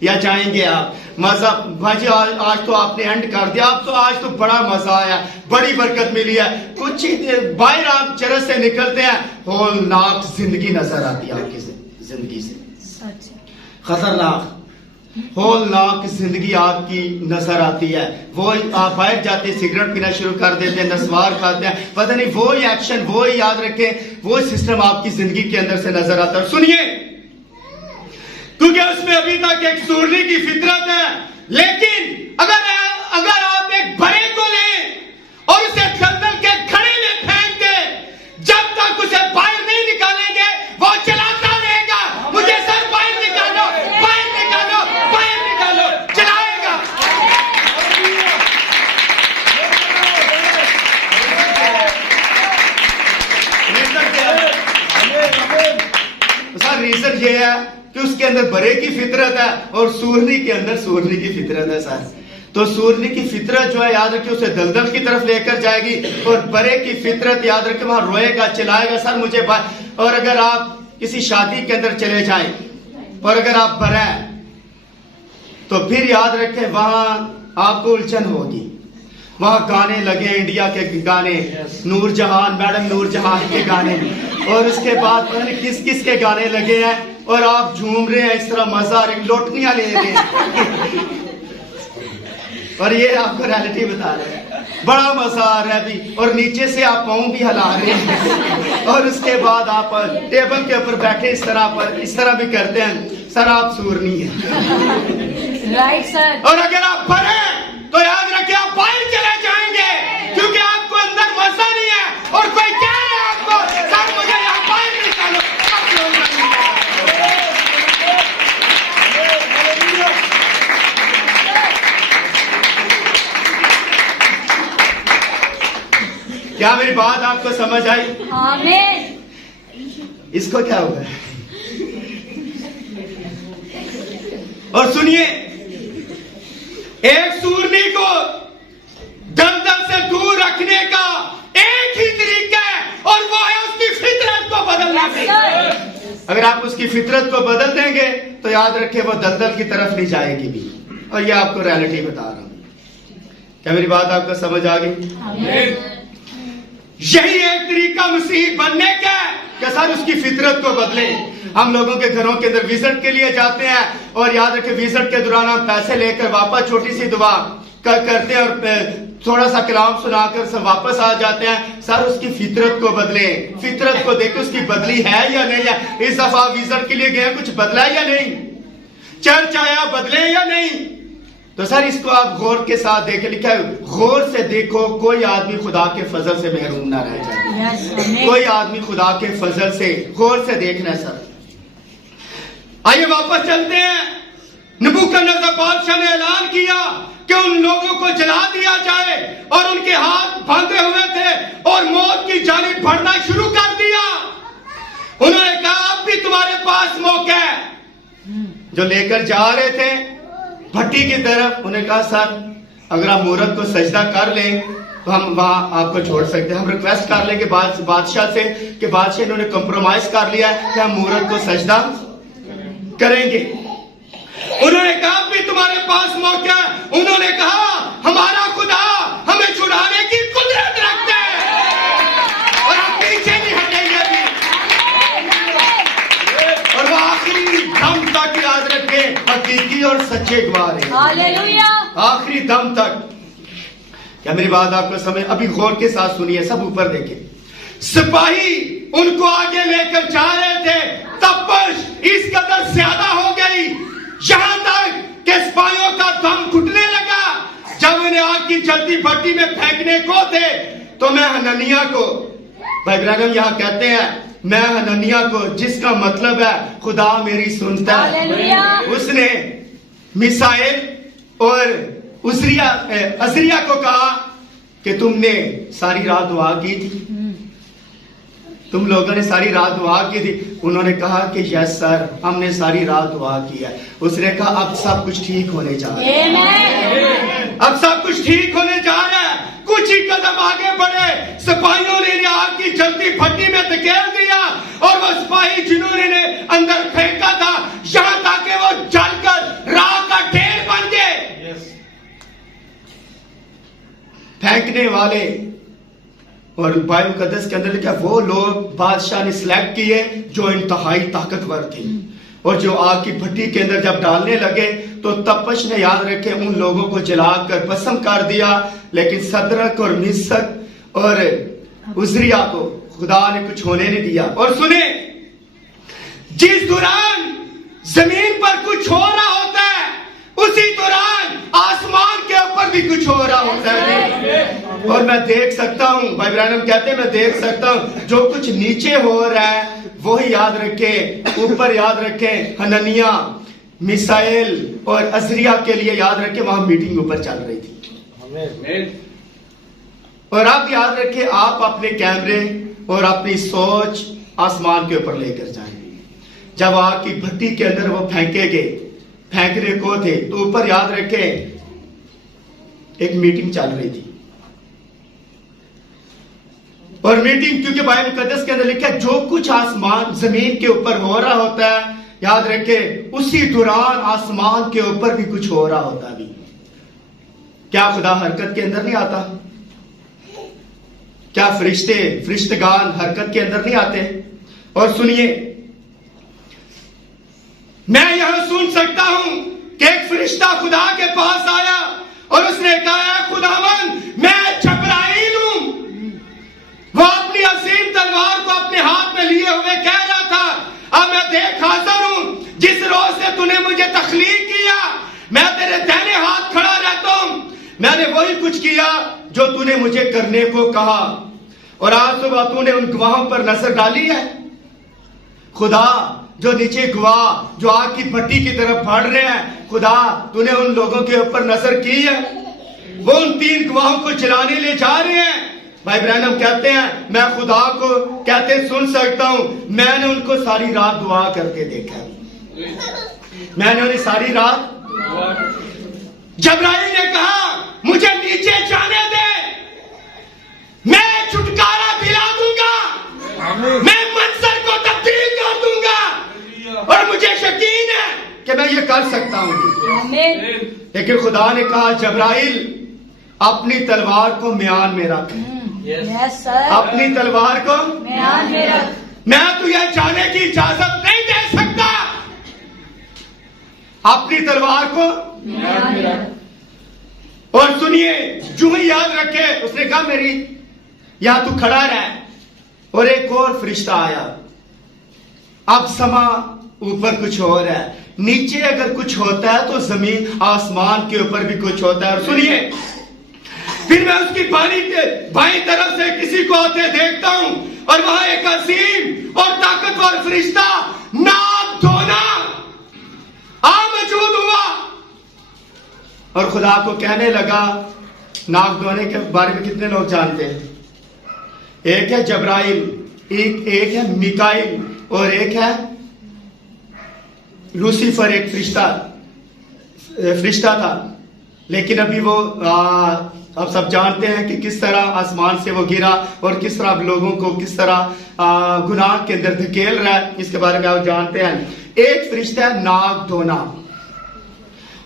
یا جائیں گے آپ. مزہ بھائی جی آج تو آپ نے اینڈ کر دیا، آپ تو آج تو بڑا مزہ آیا، بڑی برکت ملی ہے. کچھ ہی باہر آپ چرس سے نکلتے ہیں، ہولناک زندگی نظر آتی ہے آپ کی زندگی سے، خطرناک ہولناک زندگی آپ کی نظر آتی ہے. وہ آپ باہر جاتے ہیں، سگریٹ پینا شروع کر دیتے ہیں، نسوار کھاتے ہیں، پتہ نہیں وہی ایکشن، وہی یاد رکھیں وہ سسٹم آپ کی زندگی کے اندر سے نظر آتا ہے. سنیے، کیونکہ اس میں ابھی تک ایک سورنی کی فطرت ہے. لیکن اگر آپ ایک بڑے کو لیں اور اسے دلدل کے کھڑے میں پھینک دیں، جب تک اسے باہر نہیں نکالیں گے وہ چلاتا رہے گا. مجھے سر باہر نکالو، باہر نکالو، باہر نکالو، چلائے گا. ریزن یہ ہے کہ اس کے اندر برے کی فطرت ہے اور سورنی کے اندر سورنی کی فطرت ہے سر. تو سورنی کی فطرت جو ہے یاد رکھیں اسے دلدل کی طرف لے کر جائے گی، اور برے کی فطرت یاد رکھیں وہاں روئے گا، چلائے گا سر مجھے اور اگر آپ کسی شادی کے اندر چلے جائیں اور اگر آپ برے ہیں تو پھر یاد رکھیں وہاں آپ کو الجھن ہوگی. وہاں گانے لگے، انڈیا کے گانے، نور جہان، میڈم نور جہان کے گانے، اور اس کے بعد پتہ نہیں کس کس کے گانے لگے ہیں، اور آپ جھوم رہے ہیں، اس طرح مزہ آ رہی، لوٹنیاں لے رہے ہیں. اور یہ آپ کو ریالٹی بتا رہے ہیں، بڑا مزہ آ رہا ہے بھی، اور نیچے سے آپ پاؤں بھی ہلا رہے ہیں، اور اس کے بعد آپ ٹیبل کے اوپر بیٹھے اس طرح بھی کرتے ہیں. سر آپ سورنی ہیں. Right sir. اور اگر آپ بڑے تو یاد رکھیں آپ باہر چلے جائیں گے، کیونکہ آپ کو اندر مزہ نہیں ہے، اور کوئی کہہ رہا ہے آپ کو سر مجھے یہاں باہر نکالو. کیا میری بات آپ کو سمجھ آئی؟ آمین. اس کو کیا ہوا ہے؟ اور سنیے، ایک سورنی کو دلدل سے دور رکھنے کا ایک ہی طریقہ ہے، اور وہ ہے اس کی فطرت کو بدلنا. اگر آپ اس کی فطرت کو بدل دیں گے تو یاد رکھیں وہ دلدل کی طرف نہیں جائے گی بھی. اور یہ آپ کو ریالٹی بتا رہا ہوں. کیا میری بات آپ کو سمجھ آ گئی؟ یہی ایک طریقہ مسیح بننے کا ہے کہ سر اس کی فطرت کو بدلیں. ہم لوگوں کے گھروں کے اندر وزٹ کے لیے جاتے ہیں، اور یاد رکھیں وزٹ کے دوران ہم پیسے لے کر واپس چھوٹی سی دعا کرتے ہیں اور تھوڑا سا کلام سنا کر سب واپس آ جاتے ہیں. سر اس کی فطرت کو بدلیں، فطرت کو دیکھیں اس کی بدلی ہے یا نہیں ہے. اس دفعہ وزٹ کے لیے گئے کچھ بدلا یا نہیں، چرچ آیا بدلے یا نہیں. تو سر اس کو آپ غور کے ساتھ دیکھیں، لکھا ہے غور سے دیکھو کوئی آدمی خدا کے فضل سے محروم نہ رہ جائے. کوئی آدمی خدا کے فضل سے، غور سے دیکھنا ہے سر. آئیے واپس چلتے ہیں. نبوکدنیزر بادشاہ نے اعلان کیا کہ ان لوگوں کو جلا دیا جائے، اور ان کے ہاتھ باندھے ہوئے تھے اور موت کی جانب بڑھنا شروع کر دیا. انہوں نے کہا اب بھی تمہارے پاس موقع ہے. جو لے کر جا رہے تھے بھٹی کی طرف، انہیں کہا سر اگر آپ مورت کو سجدہ کر لیں تو ہم وہاں آپ کو چھوڑ سکتے ہیں. ہم ریکویسٹ کر لیں کہ بادشاہ سے کہ بادشاہ انہوں نے کمپرومائز کر لیا ہے کہ ہم مورت کو سجدہ کریں گے. انہوں نے کہا بھی تمہارے پاس موقع ہے. انہوں نے کہا ہمارا خدا ہمیں چھڑانے کی قدرت رکھتا ہے اور ہم پیچھے نہیں ہٹیں گے بھی. اور وہ آخری دم تک یاد رکھیں حقیقی اور سچے گواہ رہے. ہاللویا. آخری دم تک. کیا میری بات آپ کو سمجھ؟ ابھی غور کے ساتھ سنیے، سب اوپر دیکھیں. سپاہی ان کو آگے لے کر جا رہے تھے، تپش اس قدر زیادہ ہو گئی یہاں تک کہ سپاہیوں کا دم گھٹنے لگا. جب انہیں آگ کی جلتی بھٹی میں پھینکنے کو تھے تو میں حنانیہ کو، بھائی برانم یہاں کہتے ہیں میں حنانیہ کو، جس کا مطلب ہے خدا میری سنتا ہے، اس نے میسائیل اور عزریہ کو کہا کہ تم نے ساری رات دعا کی تھی، تم لوگوں نے ساری رات دعا کی تھی. انہوں نے کہا کہ یس سر, ہم نے ساری رات دعا کی ہے. اس نے کہا اب سب کچھ ٹھیک ہونے جا رہا ہے, اب سب کچھ ٹھیک ہونے جا رہا ہے. کچھ ہی قدم آگے بڑھے, سپاہیوں نے انہیں آگ کی جلتی بھٹی میں دھکیل دیا, اور وہ سپاہی جنہوں نے اندر پھینکا تھا یہاں تک کہ وہ جل کر راکھ کا ڈھیر بن گئے. پھینکنے والے اور بائبل مقدس کے اندر لکھا وہ لوگ بادشاہ نے سلیکٹ کیے جو انتہائی طاقتور تھے, اور جو آگ کی بھٹی کے اندر جب ڈالنے لگے تو تپش نے یاد رکھے ان لوگوں کو جلا کر بھسم کر دیا, لیکن صدرک اور میثق اور عزریا کو خدا نے کچھ ہونے نہیں دیا. اور سنیں, جس دوران زمین پر کچھ ہو رہا ہوتا ہے اسی دوران آسمان کے اوپر بھی کچھ ہو رہا ہوتا ہے. اور میں دیکھ سکتا ہوں, بھائی ابراہیم کہتے ہیں میں دیکھ سکتا ہوں جو کچھ نیچے ہو رہا ہے وہی یاد رکھیں, اوپر یاد رکھیں حنانیہ, میسائیل اور عزریا کے لیے یاد رکھیں وہاں میٹنگ اوپر چل رہی تھی. اور آپ یاد رکھیں آپ اپنے کیمرے اور اپنی سوچ آسمان کے اوپر لے کر جائیں. جب آگ کی بھٹی کے اندر وہ پھینکے گئے, پھینکنے کو تھے تو اوپر یاد رکھیں ایک میٹنگ چل رہی تھی. اور میٹنگ کیونکہ بائبل مقدس کے اندر لکھا ہے جو کچھ آسمان زمین کے اوپر ہو رہا ہوتا ہے یاد رکھیں اسی دوران آسمان کے اوپر بھی کچھ ہو رہا ہوتا بھی. کیا خدا حرکت کے اندر نہیں آتا؟ کیا فرشتگان حرکت کے اندر نہیں آتے؟ اور سنیے, میں یہاں سن سکتا ہوں کہ ایک فرشتہ خدا کے پاس آیا اور اس نے کہا خداوند میں جبرائیل ہوں. وہ اپنی عظیم تلوار کو اپنے ہاتھ میں لیے ہوئے کہہ رہا تھا اب میں دیکھ حاضر ہوں, جس روز سے تو نے مجھے تخلیق کیا میں تیرے دائیں ہاتھ کھڑا رہتا ہوں. میں نے وہی کچھ کیا جو تو نے مجھے کرنے کو کہا, اور آج صبح تو نے ان گواہوں پر نظر ڈالی ہے. خدا جو نیچے گواہ جو آگ کی بھٹی کی طرف بڑھ رہے ہیں, خدا تو نے ان لوگوں کے اوپر نظر کی ہے, وہ ان 3 گواہوں کو جلانے لے جا رہے ہیں. بھائی برانم کہتے ہیں میں خدا کو کہتے سن سکتا ہوں, میں نے ان کو ساری رات دعا کرتے دیکھا, میں نے انہیں ساری رات. جبرائیل نے کہا مجھے نیچے جانے دے, میں چھٹکارا دلا دوں گا, میں منظر کو تبدیل کر دوں گا, اور مجھے یقین ہے کہ میں یہ کر سکتا ہوں. لیکن خدا نے کہا جبرائیل اپنی تلوار کو میان میں رکھ, اپنی تلوار کو میان میں رکھ, میں تجھے جانے کی اجازت نہیں دے سکتا, اپنی تلوار کو میان میں رکھ. اور سنیے جو ہی یاد رکھے اس نے کہا میری یا تو کھڑا رہ, اور ایک اور فرشتہ آیا. اب سما اوپر کچھ ہو رہا ہے, نیچے اگر کچھ ہوتا ہے تو زمین آسمان کے اوپر بھی کچھ ہوتا ہے. اور سنیے پھر میں اس کی پانی کے بائیں طرف سے کسی کو آتے دیکھتا ہوں, اور وہاں ایک عظیم اور طاقتور فرشتہ ناک دھونا موجود ہوا, اور خدا کو کہنے لگا. ناک دھونے کے بارے میں کتنے لوگ جانتے ہیں؟ ایک ہے جبرائیل, ایک ہے میکائیل, اور ایک ہے لوسیفر. ایک فرشتہ تھا, لیکن ابھی وہ آپ سب جانتے ہیں کہ کس طرح آسمان سے وہ گرا اور کس طرح لوگوں کو کس طرح گناہ کے اندر دھکیل رہا ہے, اس کے بارے میں آپ جانتے ہیں. ایک فرشتہ ہے ناک دھونا,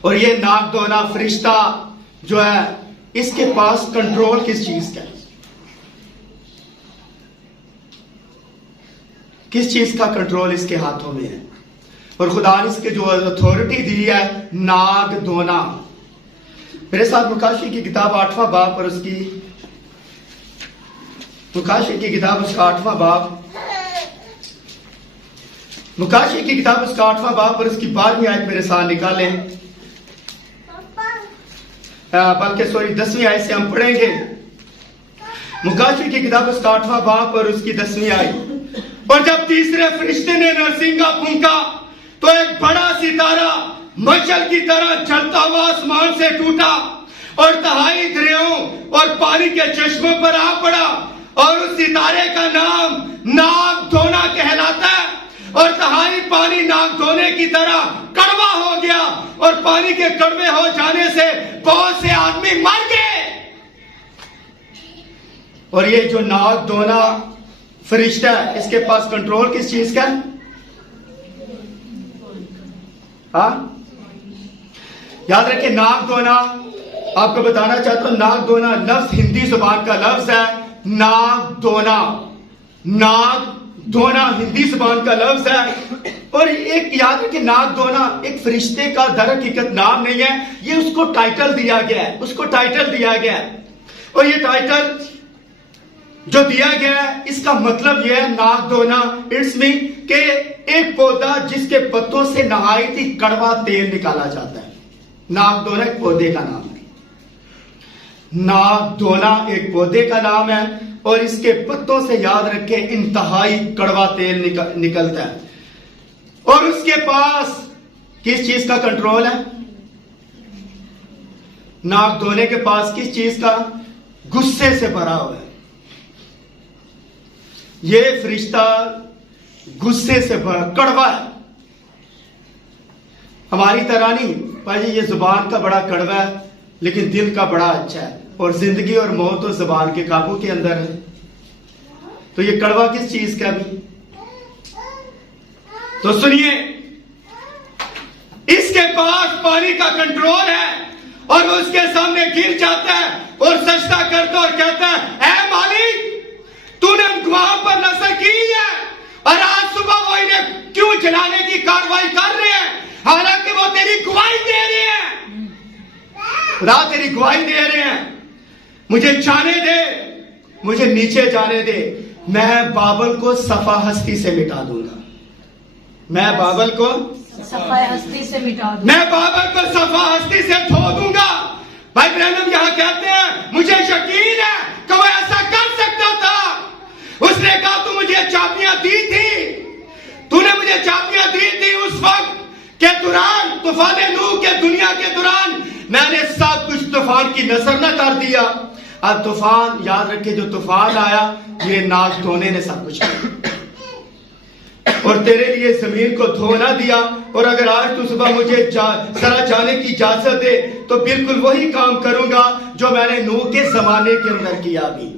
اور یہ ناک دھونا فرشتہ جو ہے اس کے پاس کنٹرول کس چیز کا ہے؟ کس چیز کا کنٹرول اس کے ہاتھوں میں ہے؟ اور خدا نے اس کے جو اتھارٹی دی ہے ناک دھونا. میرے ساتھ مکاشی کی کتاب 8واں باب پر اس کی مکاشی کی کتاب اس کا 8واں باب مکاشی کی کتاب اس کا 8واں باب پر اس کی 12ویں آیت میرے ساتھ نکالیں, بلکہ 10ویں آیت سے ہم پڑھیں گے. مکاشی کی کتاب اس کا 8واں باب پر اس کی 10ویں آیت. اور جب تیسرے فرشتے نے نرسنگا پھونکا تو ایک بڑا ستارہ مشعل کی طرح جلتا ہوا آسمان سے ٹوٹا اور تہائی دریاؤں اور پانی کے چشموں پر آ پڑا, اور اس ستارے کا نام ناک دھونا کہلاتا ہے، اور تہائی پانی ناک دھونے کی طرح کڑوا ہو گیا، اور پانی کے کڑوے ہو جانے سے بہت سے آدمی مر گئے۔ اور یہ جو ناک دھونا فرشتہ ہے، اس کے پاس کنٹرول کس چیز کا ہے؟ ہاں یاد رکھیں، ناک دھونا، آپ کو بتانا چاہتا ہوں، ناک دھونا لفظ ہندی زبان کا لفظ ہے۔ ناک دھونا، ناک دھونا ہندی زبان کا لفظ ہے۔ اور ایک یاد رکھیں، ناک دھونا ایک فرشتے کا در حقیقت نام نہیں ہے، یہ اس کو ٹائٹل دیا گیا ہے، اس کو ٹائٹل دیا گیا ہے۔ اور یہ ٹائٹل جو دیا گیا ہے، اس کا مطلب یہ ہے ناک دھونا اٹس مین کہ ایک پودا جس کے پتوں سے نہایت ہی کڑوا تیل نکالا جاتا ہے۔ ناک دھونا ایک پودے کا نام ہے، ناک دھونا ایک پودے کا نام ہے، اور اس کے پتوں سے یاد رکھیں انتہائی کڑوا تیل نکلتا ہے۔ اور اس کے پاس کس چیز کا کنٹرول ہے؟ ناک دھونے کے پاس کس چیز کا؟ غصے سے بھرا ہوا ہے۔ یہ فرشتہ غصے سے بھرا کڑوا ہے، ہماری طرح نہیں بھائی جی، یہ زبان کا بڑا کڑوا ہے لیکن دل کا بڑا اچھا ہے، اور زندگی اور موت اور زبان کے قابو کے اندر ہے۔ تو یہ کڑوا کس چیز کا بھی؟ تو سنیے، اس کے پاس پانی کا کنٹرول ہے، اور وہ اس کے سامنے گر جاتا ہے اور سجدہ کرتا اور کہتا ہے، اے مالک، تو نے ان گواہوں پر نظر کی ہے، اور آج صبح وہ انہیں کیوں جلانے کی کاروائی کر رہے ہیں، حالانکہ وہ تیری گواہی دے رہے ہیں، خدا تیری گواہی دے رہے ہیں۔ مجھے جانے دے، مجھے نیچے جانے دے، میں بابل کو صفا ہستی سے مٹا دوں گا، میں بابل کو صفا ہستی سے مٹا دوں، میں بابل کو صفا ہستی سے دھو دوں گا۔ بھائی برہنم یہاں کہتے ہیں، مجھے یقین ہے کہ وہ ایسا کر سکتا تھا۔ اس نے کہا، تو مجھے چابیاں دی تھی، تو نے مجھے چابیاں دی تھی اس وقت کے دوران، طوفان نوح کے دنیا کے دوران میں نے سب کچھ طوفان کی نظر نہ کر دیا۔ اب طوفان، یاد رکھے جو طوفان آیا، یہ ناک دھونے نے سب کچھ کیا، اور تیرے لیے زمین کو دھو نہ دیا۔ اور اگر آج تو صبح مجھے ذرا جانے کی اجازت دے تو بالکل وہی کام کروں گا جو میں نے نوح کے زمانے کے اندر کیا بھی۔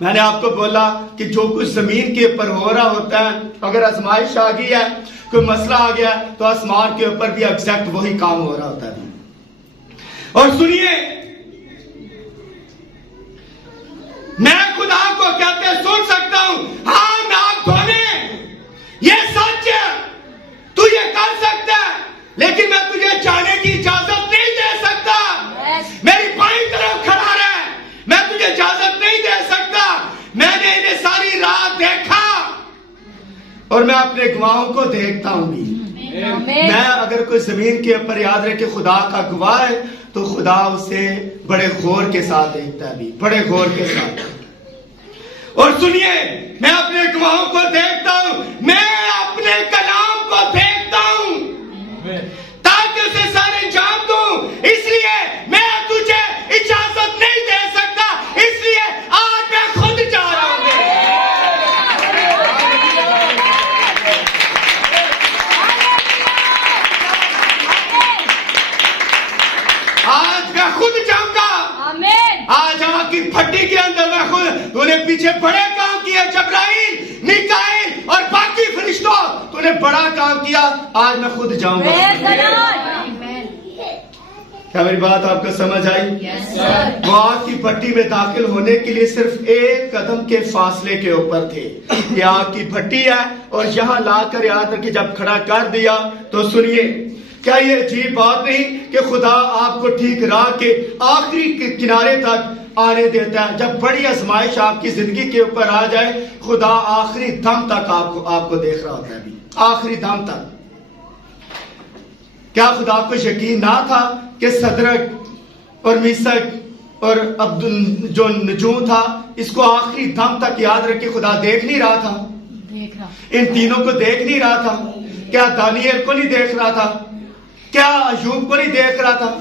میں نے آپ کو بولا کہ جو کچھ زمین کے اوپر ہو رہا ہوتا ہے، اگر آزمائش آ گئی ہے، کوئی مسئلہ آ گیا، تو آسمان کے اوپر بھی ایگزیکٹ وہی کام ہو رہا ہوتا ہے۔ اور سنیے، میں خدا کو کہتے سن سکتا ہوں، ہاں ناک دھونے یہ سچ ہے، تو یہ کر سکتا ہے، لیکن میں تجھے جانے کی اجازت نہیں دے سکتا۔ میری بائیں طرف کھڑا رہ، میں تجھے اجازت نہیں دے سکتا۔ میں نے انہیں ساری رات دیکھا، اور میں اپنے گواہوں کو دیکھتا ہوں بھی۔ میں اگر کوئی زمین کے اوپر یاد رکھے خدا کا گواہ ہے، تو خدا اسے بڑے غور کے ساتھ دیکھتا ہے بھی، بڑے غور کے ساتھ۔ اور سنیے، میں اپنے گواہوں کو دیکھتا ہوں، میں اپنے کلام کو دیکھتا ہوں، تاکہ اسے سارے انجام دوں۔ اس لیے میں تجھے اجازت نہیں دے سکتا، اس لیے آج میں خود جا رہا ہوں۔ آج میں خود جاؤں گا، آج آگ کی بھٹی کے اندر میں خود، تو نے پیچھے بڑے کام کیے، جبرائیل، میکائیل اور باقی فرشتوں، تو نے بڑا کام کیا، آج میں خود جاؤں گا۔ کیا میری بات آپ کو سمجھ آئی؟ وہ آگ کی بھٹی میں داخل ہونے کے لیے صرف ایک قدم کے فاصلے کے اوپر تھے۔ یہ آگ کی بھٹی ہے، اور یہاں لا کر یاد رکھیں جب کھڑا کر دیا، تو سنیے، کیا یہ عجیب بات نہیں کہ خدا آپ کو ٹھیک راہ کے آخری کنارے تک آنے دیتا ہے؟ جب بڑی آزمائش آپ کی زندگی کے اوپر آ جائے، خدا آخری دم تک آپ کو دیکھ رہا ہوتا ہے بھی، آخری دم تک۔ کیا خدا کو یقین نہ تھا کہ صدرک اور میثق اور جو نجوم تھا، اس کو آخری دم تک یاد رکھے خدا دیکھ نہیں رہا تھا؟ ان تینوں کو دیکھ نہیں رہا تھا؟ کیا دانیل کو نہیں دیکھ رہا تھا؟ کیا ایوب کو نہیں دیکھ رہا تھا؟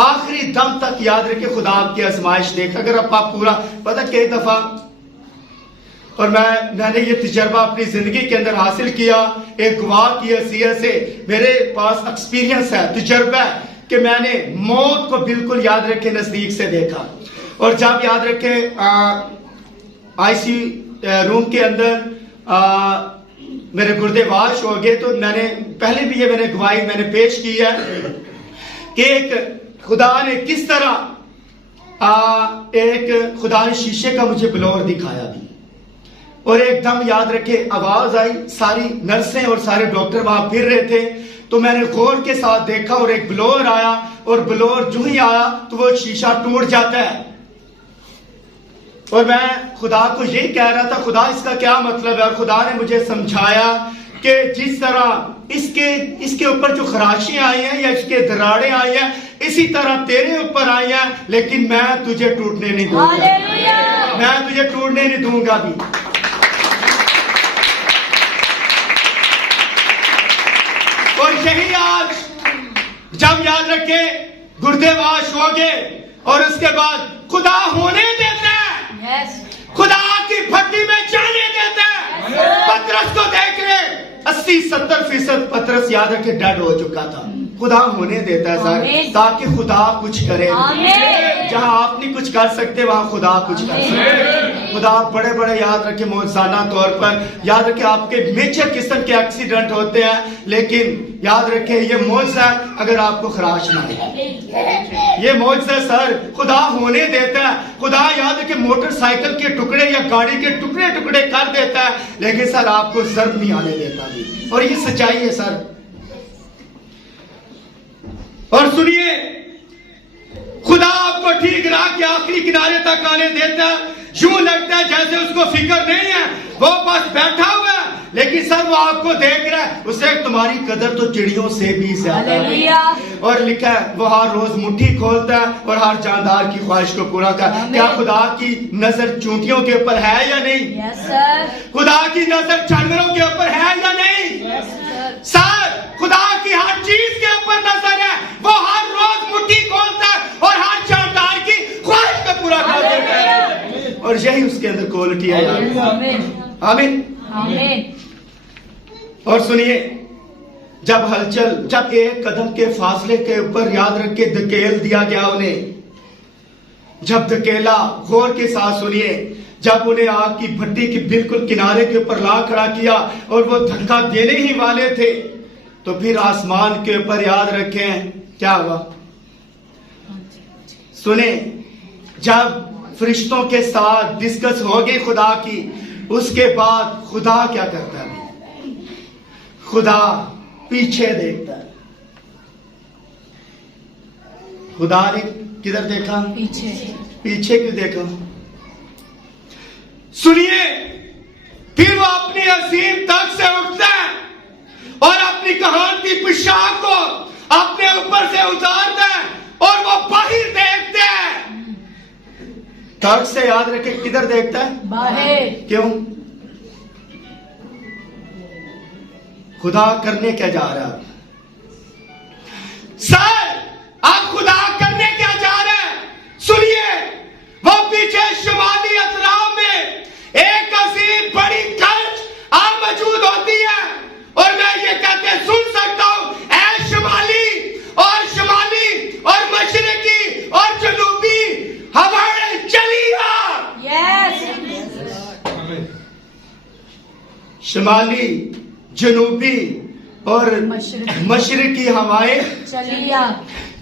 آخری دم تک یاد رکھے خدا آپ کی آزمائش دیکھ۔ اگر آپ پورا پتہ کئی دفعہ اور میں نے یہ تجربہ اپنی زندگی کے اندر حاصل کیا ایک گواہ کی حیثیت سے. میرے پاس ایکسپیرینس ہے, تجربہ ہے کہ میں نے موت کو بالکل یاد رکھے نزدیک سے دیکھا. اور جب یاد رکھے آئی سی روم کے اندر میرے گردے واش ہو گئے, تو میں نے پہلے بھی یہ گواہی میں نے پیش کی ہے کہ ایک خدا نے کس طرح ایک خدا نے شیشے کا مجھے بلور دکھایا بھی, اور ایک دم یاد رکھے آواز آئی, ساری نرسیں اور سارے ڈاکٹر وہاں پھر رہے تھے, تو میں نے غور کے ساتھ دیکھا اور ایک بلور آیا, اور بلور جو ہی آیا تو وہ شیشہ ٹوٹ جاتا ہے. اور میں خدا کو یہی کہہ رہا تھا خدا اس کا کیا مطلب ہے, اور خدا نے مجھے سمجھایا کہ جس طرح اس کے اوپر جو خراشیں آئی ہیں یا اس کے دراڑیں آئی ہیں اسی طرح تیرے اوپر آئی ہیں, لیکن میں تجھے ٹوٹنے نہیں دوں گا, میں تجھے ٹوٹنے نہیں دوں گا بھی. اور یہی آج جب یاد رکھے گردے واش ہو گئے اور اس کے بعد خدا ہونے دیتا ہے, خدا کی بھٹی میں جانے دیتا ہے. پترس کو دیکھ رہے 80-70% پترس یاد رکھے ڈیڈ ہو چکا تھا, خدا ہونے دیتا ہے سر تاکہ خدا کچھ کرے. جہاں آپ نہیں کچھ کر سکتے وہاں خدا کچھ کر سکتے. خدا بڑے بڑے یاد رکھے معجزانہ طور پر یاد رکھے آپ کے میجر قسم کے ایکسیڈنٹ ہوتے ہیں, لیکن یاد رکھے یہ معجزہ اگر آپ کو خراش نہ ہے, یہ معجزہ سر خدا ہونے دیتا ہے. خدا یاد رکھے موٹر سائیکل کے ٹکڑے یا گاڑی کے ٹکڑے ٹکڑے کر دیتا ہے, لیکن سر آپ کو ضرب نہیں آنے دیتا بھی, اور یہ سچائی ہے سر. اور سنیے خدا آپ کو ٹھیک راہ کے آخری کنارے تک آنے دیتا ہے. یوں لگتا ہے جیسے اس کو فکر نہیں ہے, وہ بس بیٹھا ہوا ہے, لیکن سر وہ آپ کو دیکھ رہا ہے. اسے تمہاری قدر تو چڑیوں سے بھی زیادہ ہے. اور لکھا ہے وہ ہر روز مٹھی کھولتا ہے اور ہر جاندار کی خواہش کو پورا کر. کیا خدا کی نظر چونٹیوں کے اوپر ہے یا نہیں؟ خدا کی نظر جانوروں کے اوپر ہے یا نہیں؟ سر خدا کی ہر چیز کے اوپر نظر ہے, وہ ہر روز مٹھی کھولتا ہے اور ہر جاندار کی خواہش کو پورا کر دیتا ہے. اور یہی اس کے اندر کوالٹی ہے. آمین. اور سنیے جب ہلچل, جب ایک قدم کے فاصلے کے اوپر یاد رکھ کے دھکیل دیا گیا انہیں, جب دھکیلا, غور کے ساتھ سنیے, جب انہیں آگ کی بھٹی کی بالکل کنارے کے اوپر لا کھڑا کیا اور وہ دھکا دینے ہی والے تھے, تو پھر آسمان کے اوپر یاد رکھیں کیا ہوا. سنیں جب فرشتوں کے ساتھ ڈسکس ہو گئی خدا کی, اس کے بعد خدا کیا کرتا ہے, خدا پیچھے دیکھتا ہے. خدا نے کدھر دیکھا؟ پیچھے کیوں دیکھا؟ سنیے پھر وہ اپنی عظیم تخت سے اٹھتا ہے اور اپنی کہانتی پوشاک کو اپنے اوپر سے اتارتا ہے اور وہ باہر دیکھتا ہے. تخت سے یاد رکھے کدھر دیکھتا ہے؟ باہر. کیوں؟ خدا کرنے کیا جا رہا ہے؟ سر آپ خدا کرنے کیا جا رہے ہیں؟ سنیے وہ پیچھے شمالی اطراف میں ایک عظیم بڑی گرج موجود ہوتی ہے, اور میں یہ کہتے سن سکتا ہوں اے شمالی اور مشرقی اور جنوبی ہوائیں چلی آ. شمالی, جنوبی اور مشرقی ہوائیں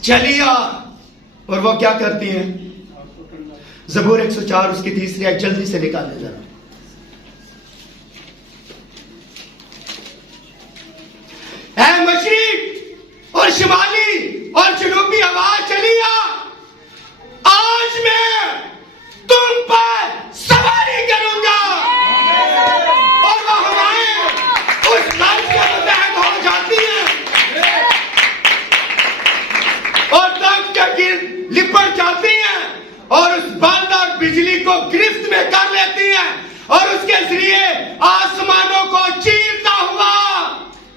چلی آ. اور وہ کیا کرتی ہیں؟ زبور 104 اس کی تیسری آیت جلدی سے نکالنے ذرا. اے مشرق اور شمالی اور جنوبی ہوا چلی آ, آج میں تم پر سواری کروں گا. اور وہ ہوائیں اس گرج کے متحد ہو جاتی ہیں اور تخت کے گرد لپٹ جاتی ہیں اور اس بند اور بجلی کو گرفت میں کر لیتی ہیں اور اس کے ذریعے آسمانوں کو چیرتا ہوا.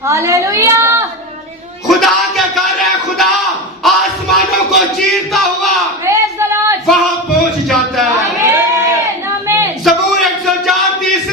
ہاللویا. خدا کیا کر رہا ہے؟ خدا آسمانوں کو چیرتا ہوا وہاں پہنچ جاتا ہے. زبور 104 تیسری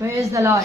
Praise the Lord.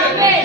Amen.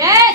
Yes.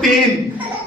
3।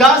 10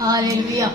Hallelujah.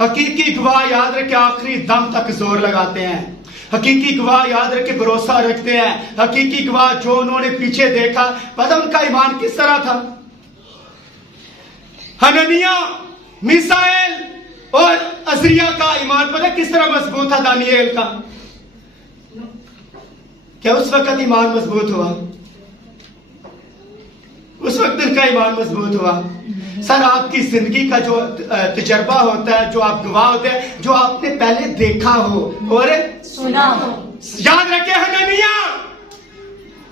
حقیقی گواہ یاد رکھے آخری دم تک زور لگاتے ہیں. حقیقی گواہ یاد رکھے بھروسہ رکھتے ہیں. حقیقی گواہ جو انہوں نے پیچھے دیکھا, پتہ ان کا ایمان کس طرح تھا. حنانیہ, میسائیل اور عزریہ کا ایمان پتہ کس طرح مضبوط تھا دانییل کا. کیا اس وقت ایمان مضبوط ہوا؟ اس وقت ان کا ایمان مضبوط ہوا. سر آپ کی زندگی کا جو تجربہ ہوتا ہے, جو آپ گواہ ہوتے ہیں, جو آپ نے پہلے دیکھا ہو اور سنا ہو. یاد رکھے حنانیہ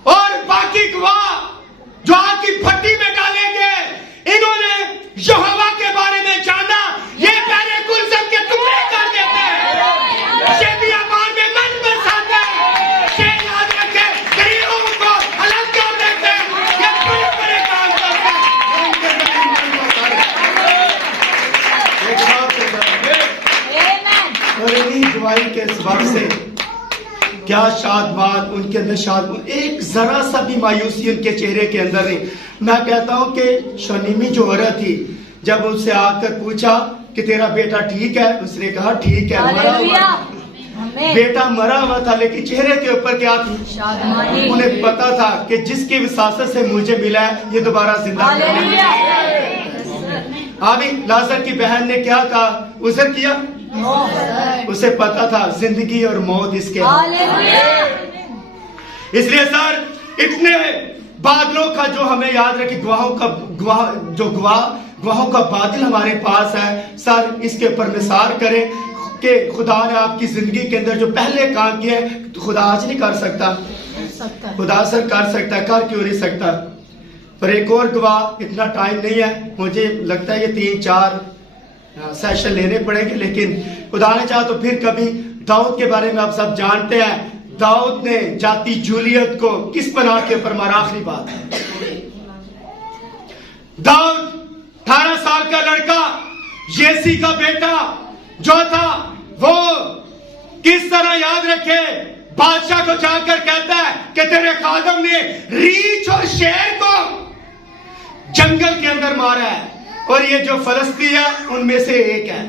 اور باقی گواہ جو آپ کی بھٹی میں ڈالیں گے, انہوں نے یہوہ کے بارے میں جانا, یہ پہلے گلزم کے ٹکڑے کر دیتے ہیں, یہ بھی امان میں من برساتے ہیں, یہ یاد رکھے غریبوں کو الگ کر دیتے ہیں, یہ بڑے بڑے کام کرتے ہیں. اور انہی گواہی کے سبب سے کیا شادمان ان کے اندر شادمان, ایک ذرا سا بھی مایوسی ان کے چہرے کے اندر نہیں. میں کہتا ہوں کہ شونیمی جو عورت تھی, جب ان سے آ کر پوچھا کہ تیرا بیٹا ٹھیک ہے, اس نے کہا ٹھیک ہے, مرا ہوا بیٹا مرا ہوا تھا, لیکن چہرے کے اوپر کیا تھی؟ شادمانی. انہیں پتا تھا کہ جس کی وساست سے مجھے ملا ہے یہ دوبارہ زندہ کرنے والا. آبی لازر کی بہن نے کیا کہا, عذر کیا, اسے پتا تھا زندگی اور موت اس کے. اس لیے سر اتنے بادلوں کا جو ہمیں یاد رکھے, گواہوں کا بادل ہمارے پاس ہے سر, اس کے اوپر نثار کریں کہ خدا نے آپ کی زندگی کے اندر جو پہلے کام کیے تو خدا آج نہیں کر سکتا. خدا سر کر سکتا ہے, کر کیوں نہیں سکتا. پر ایک اور گواہ, اتنا ٹائم نہیں ہے, مجھے لگتا ہے یہ 3-4 سیشن لینے پڑیں گے, لیکن خدا نے چاہا تو پھر کبھی. داؤد کے بارے میں آپ سب جانتے ہیں, داؤد نے جاتی جولیت کو کس بنا کے اوپر مارا. آخری بات ہے, داؤد 18 سال کا لڑکا, یسی کا بیٹا جو تھا, وہ کس طرح یاد رکھے بادشاہ کو جا کر کہتا ہے کہ تیرے خادم نے ریچھ اور شیر کو جنگل کے اندر مارا ہے, اور یہ جو فلسطین ہے ان میں سے ایک ہے.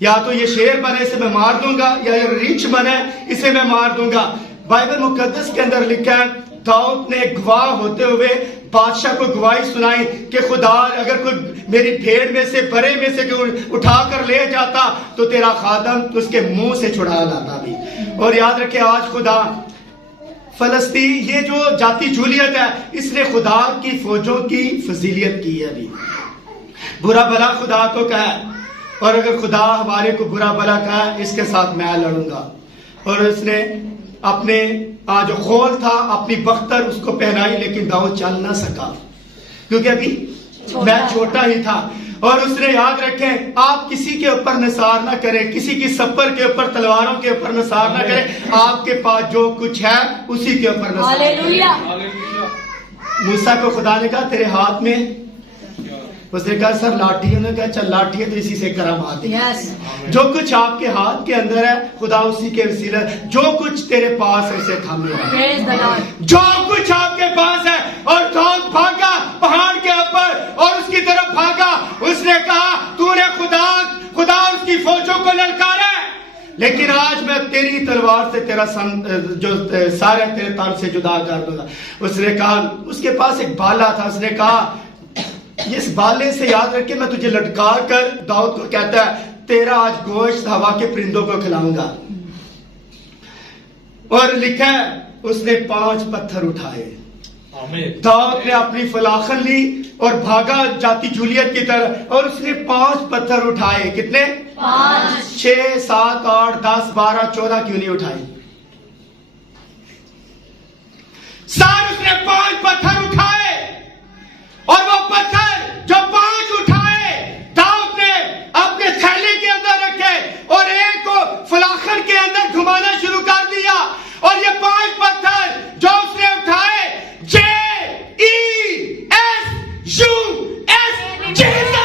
یا تو یہ شیر بنے اسے میں مار دوں گا, یا یہ ریچھ بنے اسے میں مار دوں گا. بائبل مقدس کے اندر لکھا ہے داؤد نے گواہ ہوتے ہوئے بادشاہ کو گواہی سنائی کہ خدا اگر کوئی میری بھیڑ میں سے بڑے میں سے اٹھا کر لے جاتا تو تیرا خادم اس کے منہ سے چھڑا لاتا بھی. اور یاد رکھے آج خدا فلسطین, یہ جو جاتی جولیت ہے, اس نے خدا کی فوجوں کی فضیلیت کی ہے. ابھی برا بلا خدا کو کہا, اور اگر خدا ہمارے کو برا بلا کہا, اس کے ساتھ میں لڑوں گا. اور اس نے اپنے جو خول تھا اپنی بختر اس کو پہنائی, لیکن داؤد چل نہ سکا کیونکہ ابھی میں چھوٹا ہی تھا. اور اس نے یاد رکھیں آپ کسی کے اوپر نثار نہ کریں, کسی کی سپر کے اوپر تلواروں کے اوپر نثار نہ کریں, آپ کے پاس جو کچھ ہے اسی کے اوپر نثار. موسیٰ کو خدا نے کہا تیرے ہاتھ میں, اس نے کہا سر لاٹھی ہے. انہوں نے کہا چل لاٹھی ہے تو اسی سے کرم آتی ہے. جو کچھ آپ کے ہاتھ کے اندر ہے خدا اسی کے وسیلہ, جو کچھ تیرے پاس ہے اسے تھام لے. جو کچھ آپ کے پاس ہے. اور داؤد بھاگا پہاڑ کے اوپر اور اس کی طرف بھاگا. اس نے کہا تو نے خدا اور اس کی فوجوں کو للکارا ہے, لیکن آج میں تیری تلوار سے تیرا جو سارے تیرے تن سے جدا کر دوں گا. اس نے کہا, اس کے پاس ایک بالا تھا, اس نے کہا اس بالے سے یاد رکھ کے میں تجھے لٹکا کر, داؤد کو کہتا ہے تیرا آج گوشت ہوا کے پرندوں کو کھلاؤں گا. اور لکھا ہے اس نے 5 پتھر اٹھائے. داؤد نے اپنی فلاخن لی اور بھاگا جاتی جولیت کی طرح, اور اس نے 5 پتھر اٹھائے. کتنے؟ 5. 6 7 8 10 12 14 کیوں نہیں اٹھائی؟ سار اس نے 5 پتھر اٹھائے, اور وہ پتھر جو 5 اٹھائے داؤد نے اپنے تھیلے کے اندر رکھے اور ایک کو فلاخن کے اندر گھمانا شروع کر دیا. اور یہ 5 پتھر جو اس نے اٹھائے, JESUS, Jesus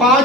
5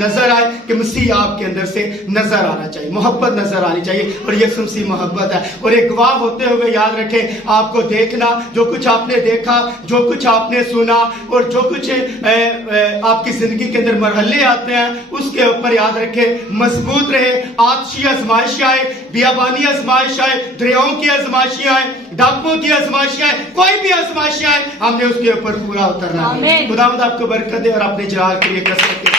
نظر آئے کہ مسیح آپ کے اندر سے نظر آنا چاہیے, محبت نظر آنی چاہیے, اور یسوع مسیح محبت ہے. اور ایک گواہ ہوتے ہوئے یاد رکھیں, آپ کو دیکھنا, جو کچھ آپ نے دیکھا, جو کچھ آپ نے سنا, اور جو کچھ آپ کی زندگی کے اندر مرحلے آتے ہیں, اس کے اوپر یاد رکھیں مضبوط رہے. آتشی آزمائش آئے, بیابانی آزمائش آئے, دریاؤں کی آزمائشیں آئے, ڈاکوؤں کی آزمائشیں آئے, کوئی بھی آزمائشیں آئے, ہم نے اس کے اوپر پورا اترنا ہے. آمین. خداوند آپ کو برکت دے اور اپنے جلال کے لیے کثرت